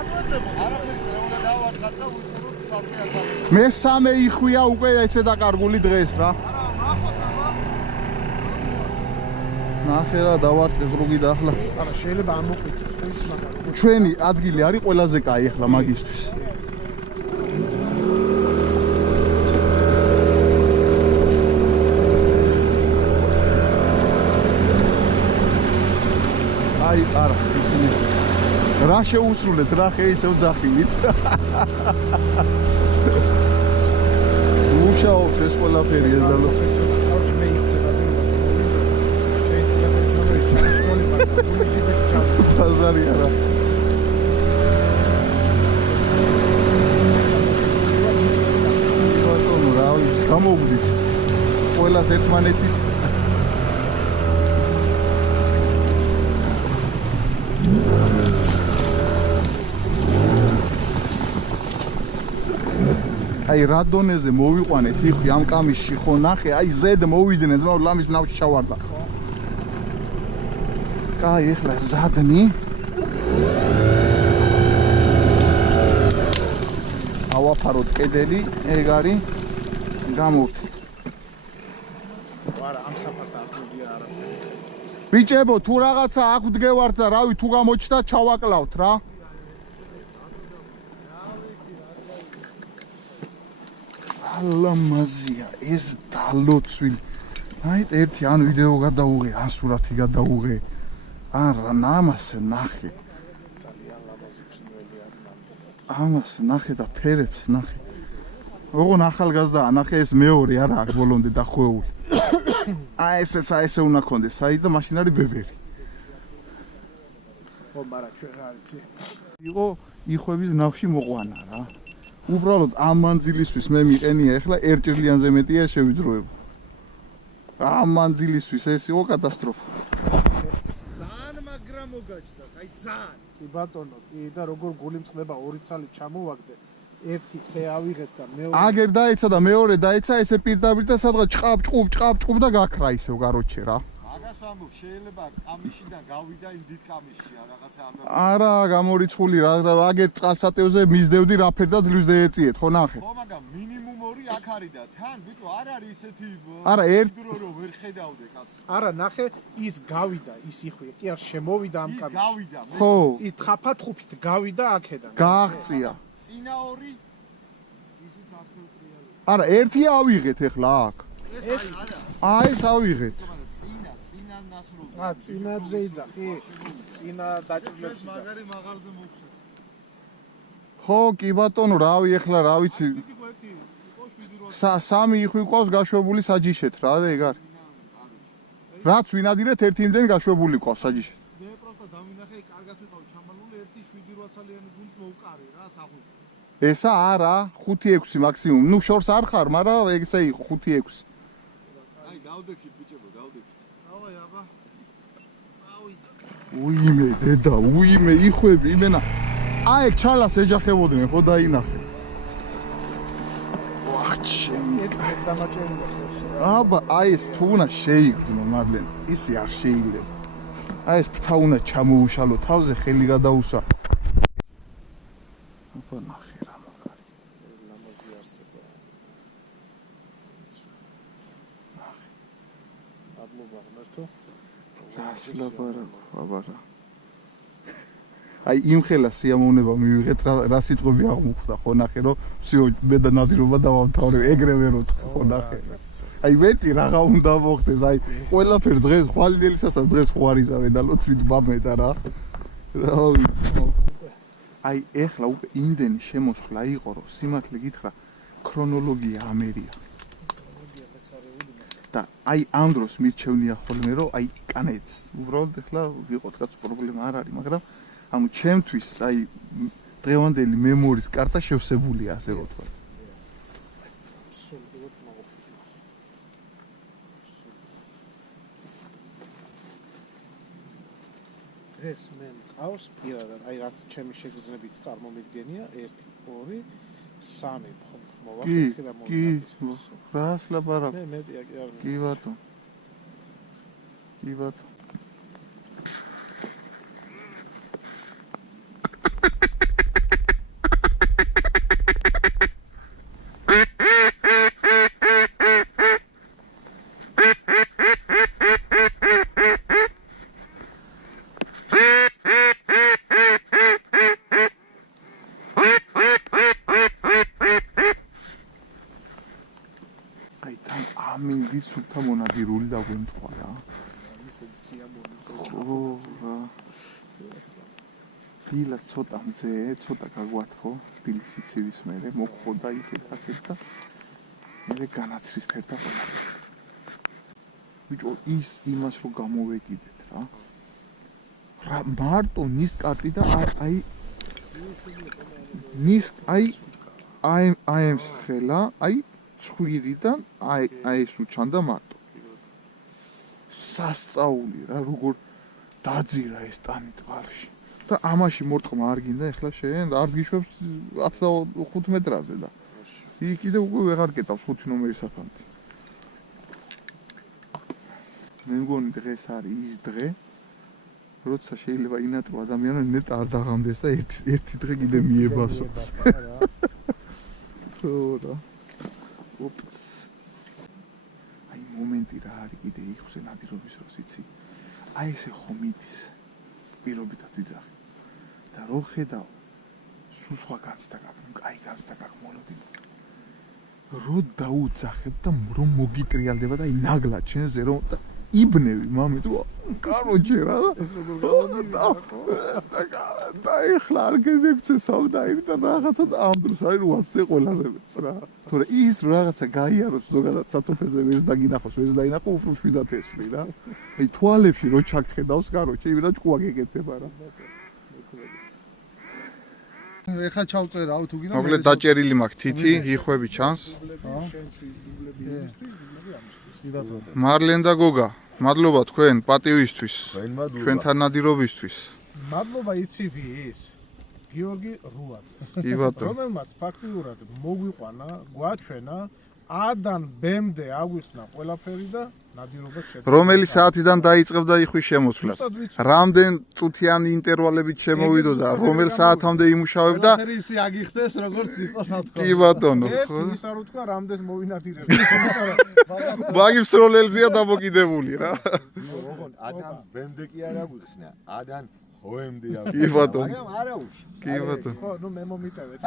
მესამე იხვია უკვე ესე დაკარგული დღეს რა. ნახე რა დავარტყე ზრუგი და ახლა არა შეიძლება არ მოყვიტოს მაგრამ ჩვენი ადგილი არის ყველაზე კაი ახლა მაგისთვის რა შეუსრულეთ რა ხე ისევ ძახილით მუშაობს ეს ყველაფერი ეს და ბაზარი არა ბატონო რა ვიცი გამოვიდით ყველას ერთმანეთის აი რა დონეზე მოვიყვანეთ იხვი ამ კამისში ხო ნახე აი ზედ მოვიდნენ ძმა ლამის ნავში ჩავარდა კაი ეხლა ზადნი ავაფაროთ კედელი ეგ არის გამოვთით არა ამ საფარს არ გია არაფერი ბიჭებო თუ რაღაცა აქ ვდგევართ და რავი თუ გამოჩნდა ჩავაკლავთ რა ალამაზია ეს დალოცვილი აი ერთი ან ვიდეო გადაუღე ან სურათი გადაუღე არა ნამასე ნახე ძალიან ლამაზი ფრინველი არის ამას ნახე და ფერებს ნახე ოღონ ახალგაზრდა ნახე ეს მეორე არა აქ ბოლომდე დახვეული აი ესე უნდა კონდეს აი და მაშინ არის ბებერი ხო მაგრამ ჩვენ რა ვიცი იყო იხვების ნავში მოყვანა რა უბრალოდ ამ მანძილისთვის მე მიყენია ახლა ერთჭრილიანზე მეტია შევიძროება ამ მანძილისთვის ეს იყო კატასტროფა ძალიან მაგრა მოგაჩნდა აი ძალიან კი ბატონო კი და როგორ გული მწყდება ორი ცალი ჩამოვაგდე ერთი ხე ავიღეთ და მეორე აგერ დაეცა და მეორე დაეცა ესე პირდაპირ და სადღაც ჭყაპ და გაქრა ისევ გაროჩე რა მაგას ვამბობ შეიძლება კამიშიდან გავიდა იმ დიდ კამიშში რაღაცა არა გამორიცხული რა აგერ წყალსატევზე მისდევდი რაფერ და ძლივს დაეციეთ ხო ნახე ხო მაგრამ მინიმუმ 2 აქ არის და თან ბიჭო არ არის ისეთი არა ერთ რომ ვერ ხედავდე კაცს არა ნახე ის გავიდა ის იხვი კი არ შემოვიდა ამ ის კამში გავიდა ხო ის თხაფათხუფით გავიდა აქედან გააღწია წინა 2 ისიც აქტიურია არა ერთი ავიღეთ ახლა აქ ეს აი ეს ავიღეთ წინა ნასრულდა რა წინებზე იძახი წინა დაჭრილებს იძახი მაგარი მაღალზე მოვხსნა ხო კი ბატონო რავი ახლა რა ვიცი სამი იხვი ყავს გაშვებული საჯიშეთ რა ეგ არის რაც ვინადირეთ ერთი იმდენი გაშვებული ყავს საჯიშეთ მე პროსტა დავინახე კარგად ვიყავი ჩამალული 1-7-8 ცალიანი გუნდს მოვყარი რა საფუძ ესა არა 5-6 მაქსიმუმ ნუ შორს არ ხარ მაგრამ ეგ ესე იყო 5-6 აი დავდექით ბიჭებო დავდექით დავაი აბა წავიდა უიმე დედა უიმე იხვები იმენა აი ეგ ჩალას ეჯახებოდნენ ხო დაინახე ვახჩემი ერთ დამაჭერია აბა აი ეს თუ უნდა შეიგრძნო მარლენ ისი არ შეიძლება აი ეს ფთა უნდა ჩამოუშალო თავზე ხელი გადაუსვა აბა ნახე რა მაგარი ლამაზი არსება აბლობა ღმერთო რას ლაპარაკო აბა რა აი იმ ხელა სიამოვნება მივიღეთ რა სიტყვები აღმოხდა ხო ნახე რომ всё მე და ნადირობა დავამთავრე ეგრე ვერ ვთქვი ხო ნახე აი მეტი რაღა უნდა მოხდეს აი ყველაფერ დღეს ხვალინელისასაც დღეს ხوارიზავე და ლოცით ბამეტა რა ვიცი აი ეხლა უკვე იმდენი შემოსხლა იყო რომ სიმართლე გითხრა ქრონოლოგია ამერია და აი ამ დროს მირჩევნია ხოლმე რომ აი კანეთს უბრალოდ ეხლა ვიყოთ კაც პრობლემა არ არის მაგრამ ანუ ჩემთვის აი დღევანდელი მემორის კარტა შევსებულია ასე ვთქვა ეს მე მყავს პირადად აი რაც ჩემი შეგრძნებით წარმომიდგენია 1 2 3 ხო მოვახერხე და კი რას ლაპარაკ მე მეტია კი არ კი ბატონო ამინდის სულთა მონადირული დაგვემთხვა რა ისე სიამოვნებაა ხო რა დილა ცოტა მზე, ცოტა გაგვათქო, დილის სიცივის მერე მოგხოდა იქეთ და მე განაცრისფერდა ყველაფერი. ბიჭო, ის იმას რო გამოვეკიდეთ რა. რა მარტო ნისკარტი და აი აი ეს ხელა, აი ცხვირიდან აი ეს უჩანდა მარტო. სასწაული რა, როგორ დაძირა ეს ტანი წყალში. და ამაში მორტყმა არ გინდა ეხლა შენ არც გიშვებს 15 მეტრაზე და იქ კიდე უკვე ვეღარ კეტავს 5 ნომერის საფანტი. მე მგონი დღეს არის ის დღე, როცა შეიძლება ინატრო ადამიანები ნეტ არ დაღამდეს და ერთი დღე კიდე მიებასო. რა. ოპს. აი მომენტი რა არის კიდე იხსე ნადირობის როს იცი. აი ესე ხომიდის პირობითად ვიძახი. და რო ხედავ სულ სხვა განცდა გაქვს, აი განცდა გაქვს მოლოდინი. რო დაუძახებ და რომ მოგიკრიალდება და აი ნაგლა ჩენზე რომ იბნევი მამი თუ კაროჯე რა ეს როგორ გამომიდა და ეხლა არ გეგცე სამდაირი და რაღაცა და ამ დროს არის ვაცდე ყველაზე მეც რა თორე ის რაღაცა გაიაროს ზოგადად სათოფეზე ვერს დაგინახოს ვერს დაინახო უფრო შვიდათ ესვრი რა აი თვალებში რო ჩაგხედავს კაროჯე იმენა ჭკუა გეკეთება რა ეხა ჩავწერავ თუ გინდა მოკლედ დაჭერილი მაქვს თითი იხვები ჩანს მარლენ და გოგა მადლობა თქვენ პატივისთვის ჩვენთან ნადირობისთვის მადლობა იცი ვის გიორგი რუაძეს კი ბატონო რომელმაც ფაქტიურად მოგვიყვანა გვაჩვენა A-დან B-მდე აგვიხსნა ყველაფერი და ნადირობას შედგა რომელი საათიდან დაიწყებდა იხვის შემოსვლას რამდენ წუთიანი ინტერვალებით შემოვიდოდა რომელ საათამდე იმუშავებდა ყველაფერი ისე აგიხდეს როგორც იყო რა თქმა კი ბატონო ერთი ის არ უთქვა რამდენს მოვინადირებ მაგის როლელზეა დამოკიდებული რა ადან ბემდე კი არ აგვიხსნა ადან ჰოემდე კი ბატონო მაგრამ არა უშ კი ბატონო ხო ნუ მე მომიტევეთ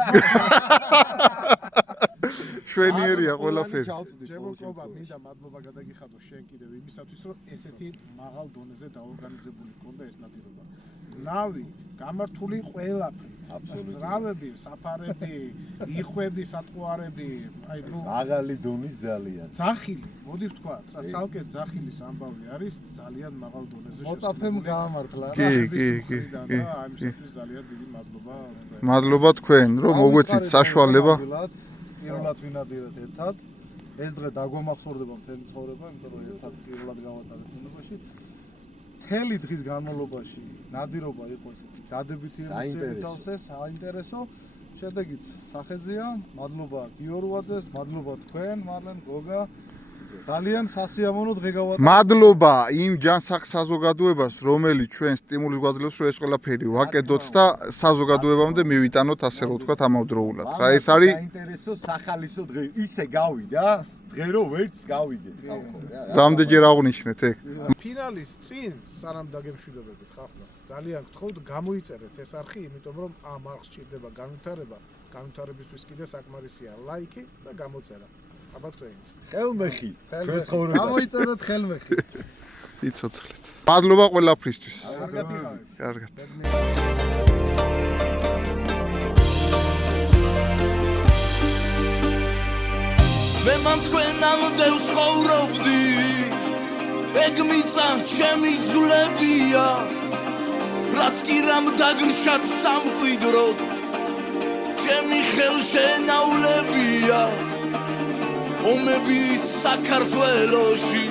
შვენიერია ყველაფერი ჩემო კობა მინდა მადლობა გადაგიხადო შენ კიდევ იმისათვის რომ ესეთი მაღალ დონეზე დაორგანიზებული ქონდა ეს ნადირობა ნავი გამართული ყველაფრით ზრავები საფარები იხვები სატყუარები აი ნუ მაღალი დონის ძალიან ძახილი მოდი ვთქვა რა ცალკე ძახილის ამბავი არის ძალიან მაღალ დონეზე მოწაფემ გაამართლა კი ამისათვის ძალიან დიდი მადლობა მადლობა თქვენ რომ მოგვეცით საშუალება პირველად ვინადირეთ ერთად ეს დღე დაგვამახსოვრდება მთელი ცხოვრება იმიტომ რომ ერთად პირველად გავატარეთ უნებაში მთელი დღის განმავლობაში ნადირობა იყო ესეთი დადებითი ემოციები საინტერესო შედეგიც სახეზეა მადლობა გიორ რუაძეს მადლობა თქვენ მარლენ გოგა ძალიან სასიამოვნო დღე გავატარეთ მადლობა იმ ჯანსაღ საზოგადოებას რომელიც ჩვენ სტიმულს გვაძლევს რომ ეს ყველაფერი ვაკეთოთ და საზოგადოებამდე მივიტანოთ ასე რომ ვთქვათ ამავდროულად რა ეს არის საინტერესო სახალისო დღე ისე გავიდა დღე რომ ვერც გავიგე ხალხო რა რამდენჯერ აღნიშნეთ ეგ ფინალის წინ სანამ დაგემშვიდობებით ხახლა ძალიან გთხოვთ გამოიწერეთ ეს არხი იმიტომ რომ ამ არხს ჭირდება განვითარებისთვის კიდე საკმარისია ლაიქი და გამოწერა აბა თქვენიც ხელმეხი ჩვენს ცხოვრებაში გამოიწერეთ ხელმეხი იცოცხლეთ მადლობა ყველაფრისთვის კარგად იყავით კარგად მე მან თქვენ ამდე ვცხოვრობდი ეგ მიწა ჩემი ძვლებია რაც კი რამ დაგრშათ სამკვიდროდ ჩემი ხელშენავლებია ომები საქართველოში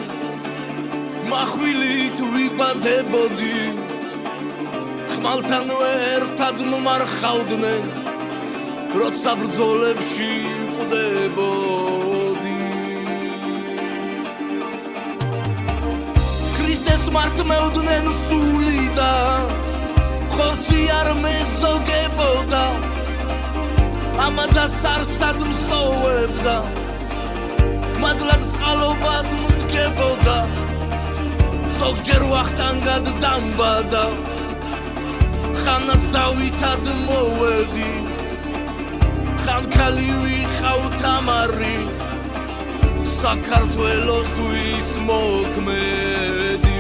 מחვილით ვიბადებოდი ხმალთან ერთად მომარხავდნენ როცა ბრძოლებში ვკვდებოდი ქრისტეს მართმევდნენ სულიდან ხორცი არ მეზოგებოდა ამადაც არსად მსტოვებდა მადლად წყალობად მდგებოდა ზოგჯერ ვახტანგად დამბადა ხანაც დავითად მოვედი ხანქალი ვიყავ თამარი საქართველოსთვის მოქმედი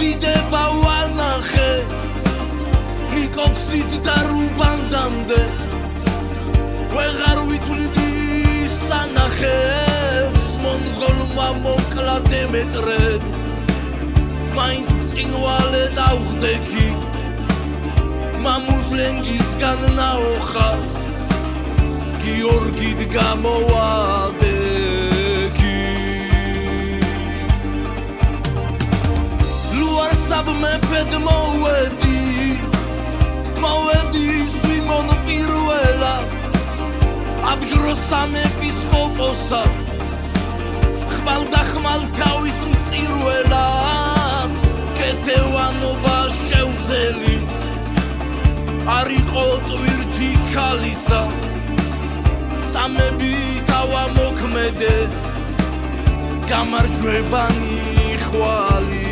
დიდება ვანახე მიკოფსით და რუბანდამდე ვეღარ ვითვლიდი სანახებს მონღოლმა მოკლა დემეტრედ მაინც წინვალე დავხდექი მამუზლენგისგან ნაოხარს გიორგით გამოვადექი ლუარსაბ მეფედ მოვედი სვიმონ პირველა აბჯროსან ეპისკოპოსა ხმალდა ხმალ თავის მწირველა კეთევანობა შეუძელი არ იყო ტვირთი ქალისა წამები თავა მოქმედე გამარჯვებანი ხვალი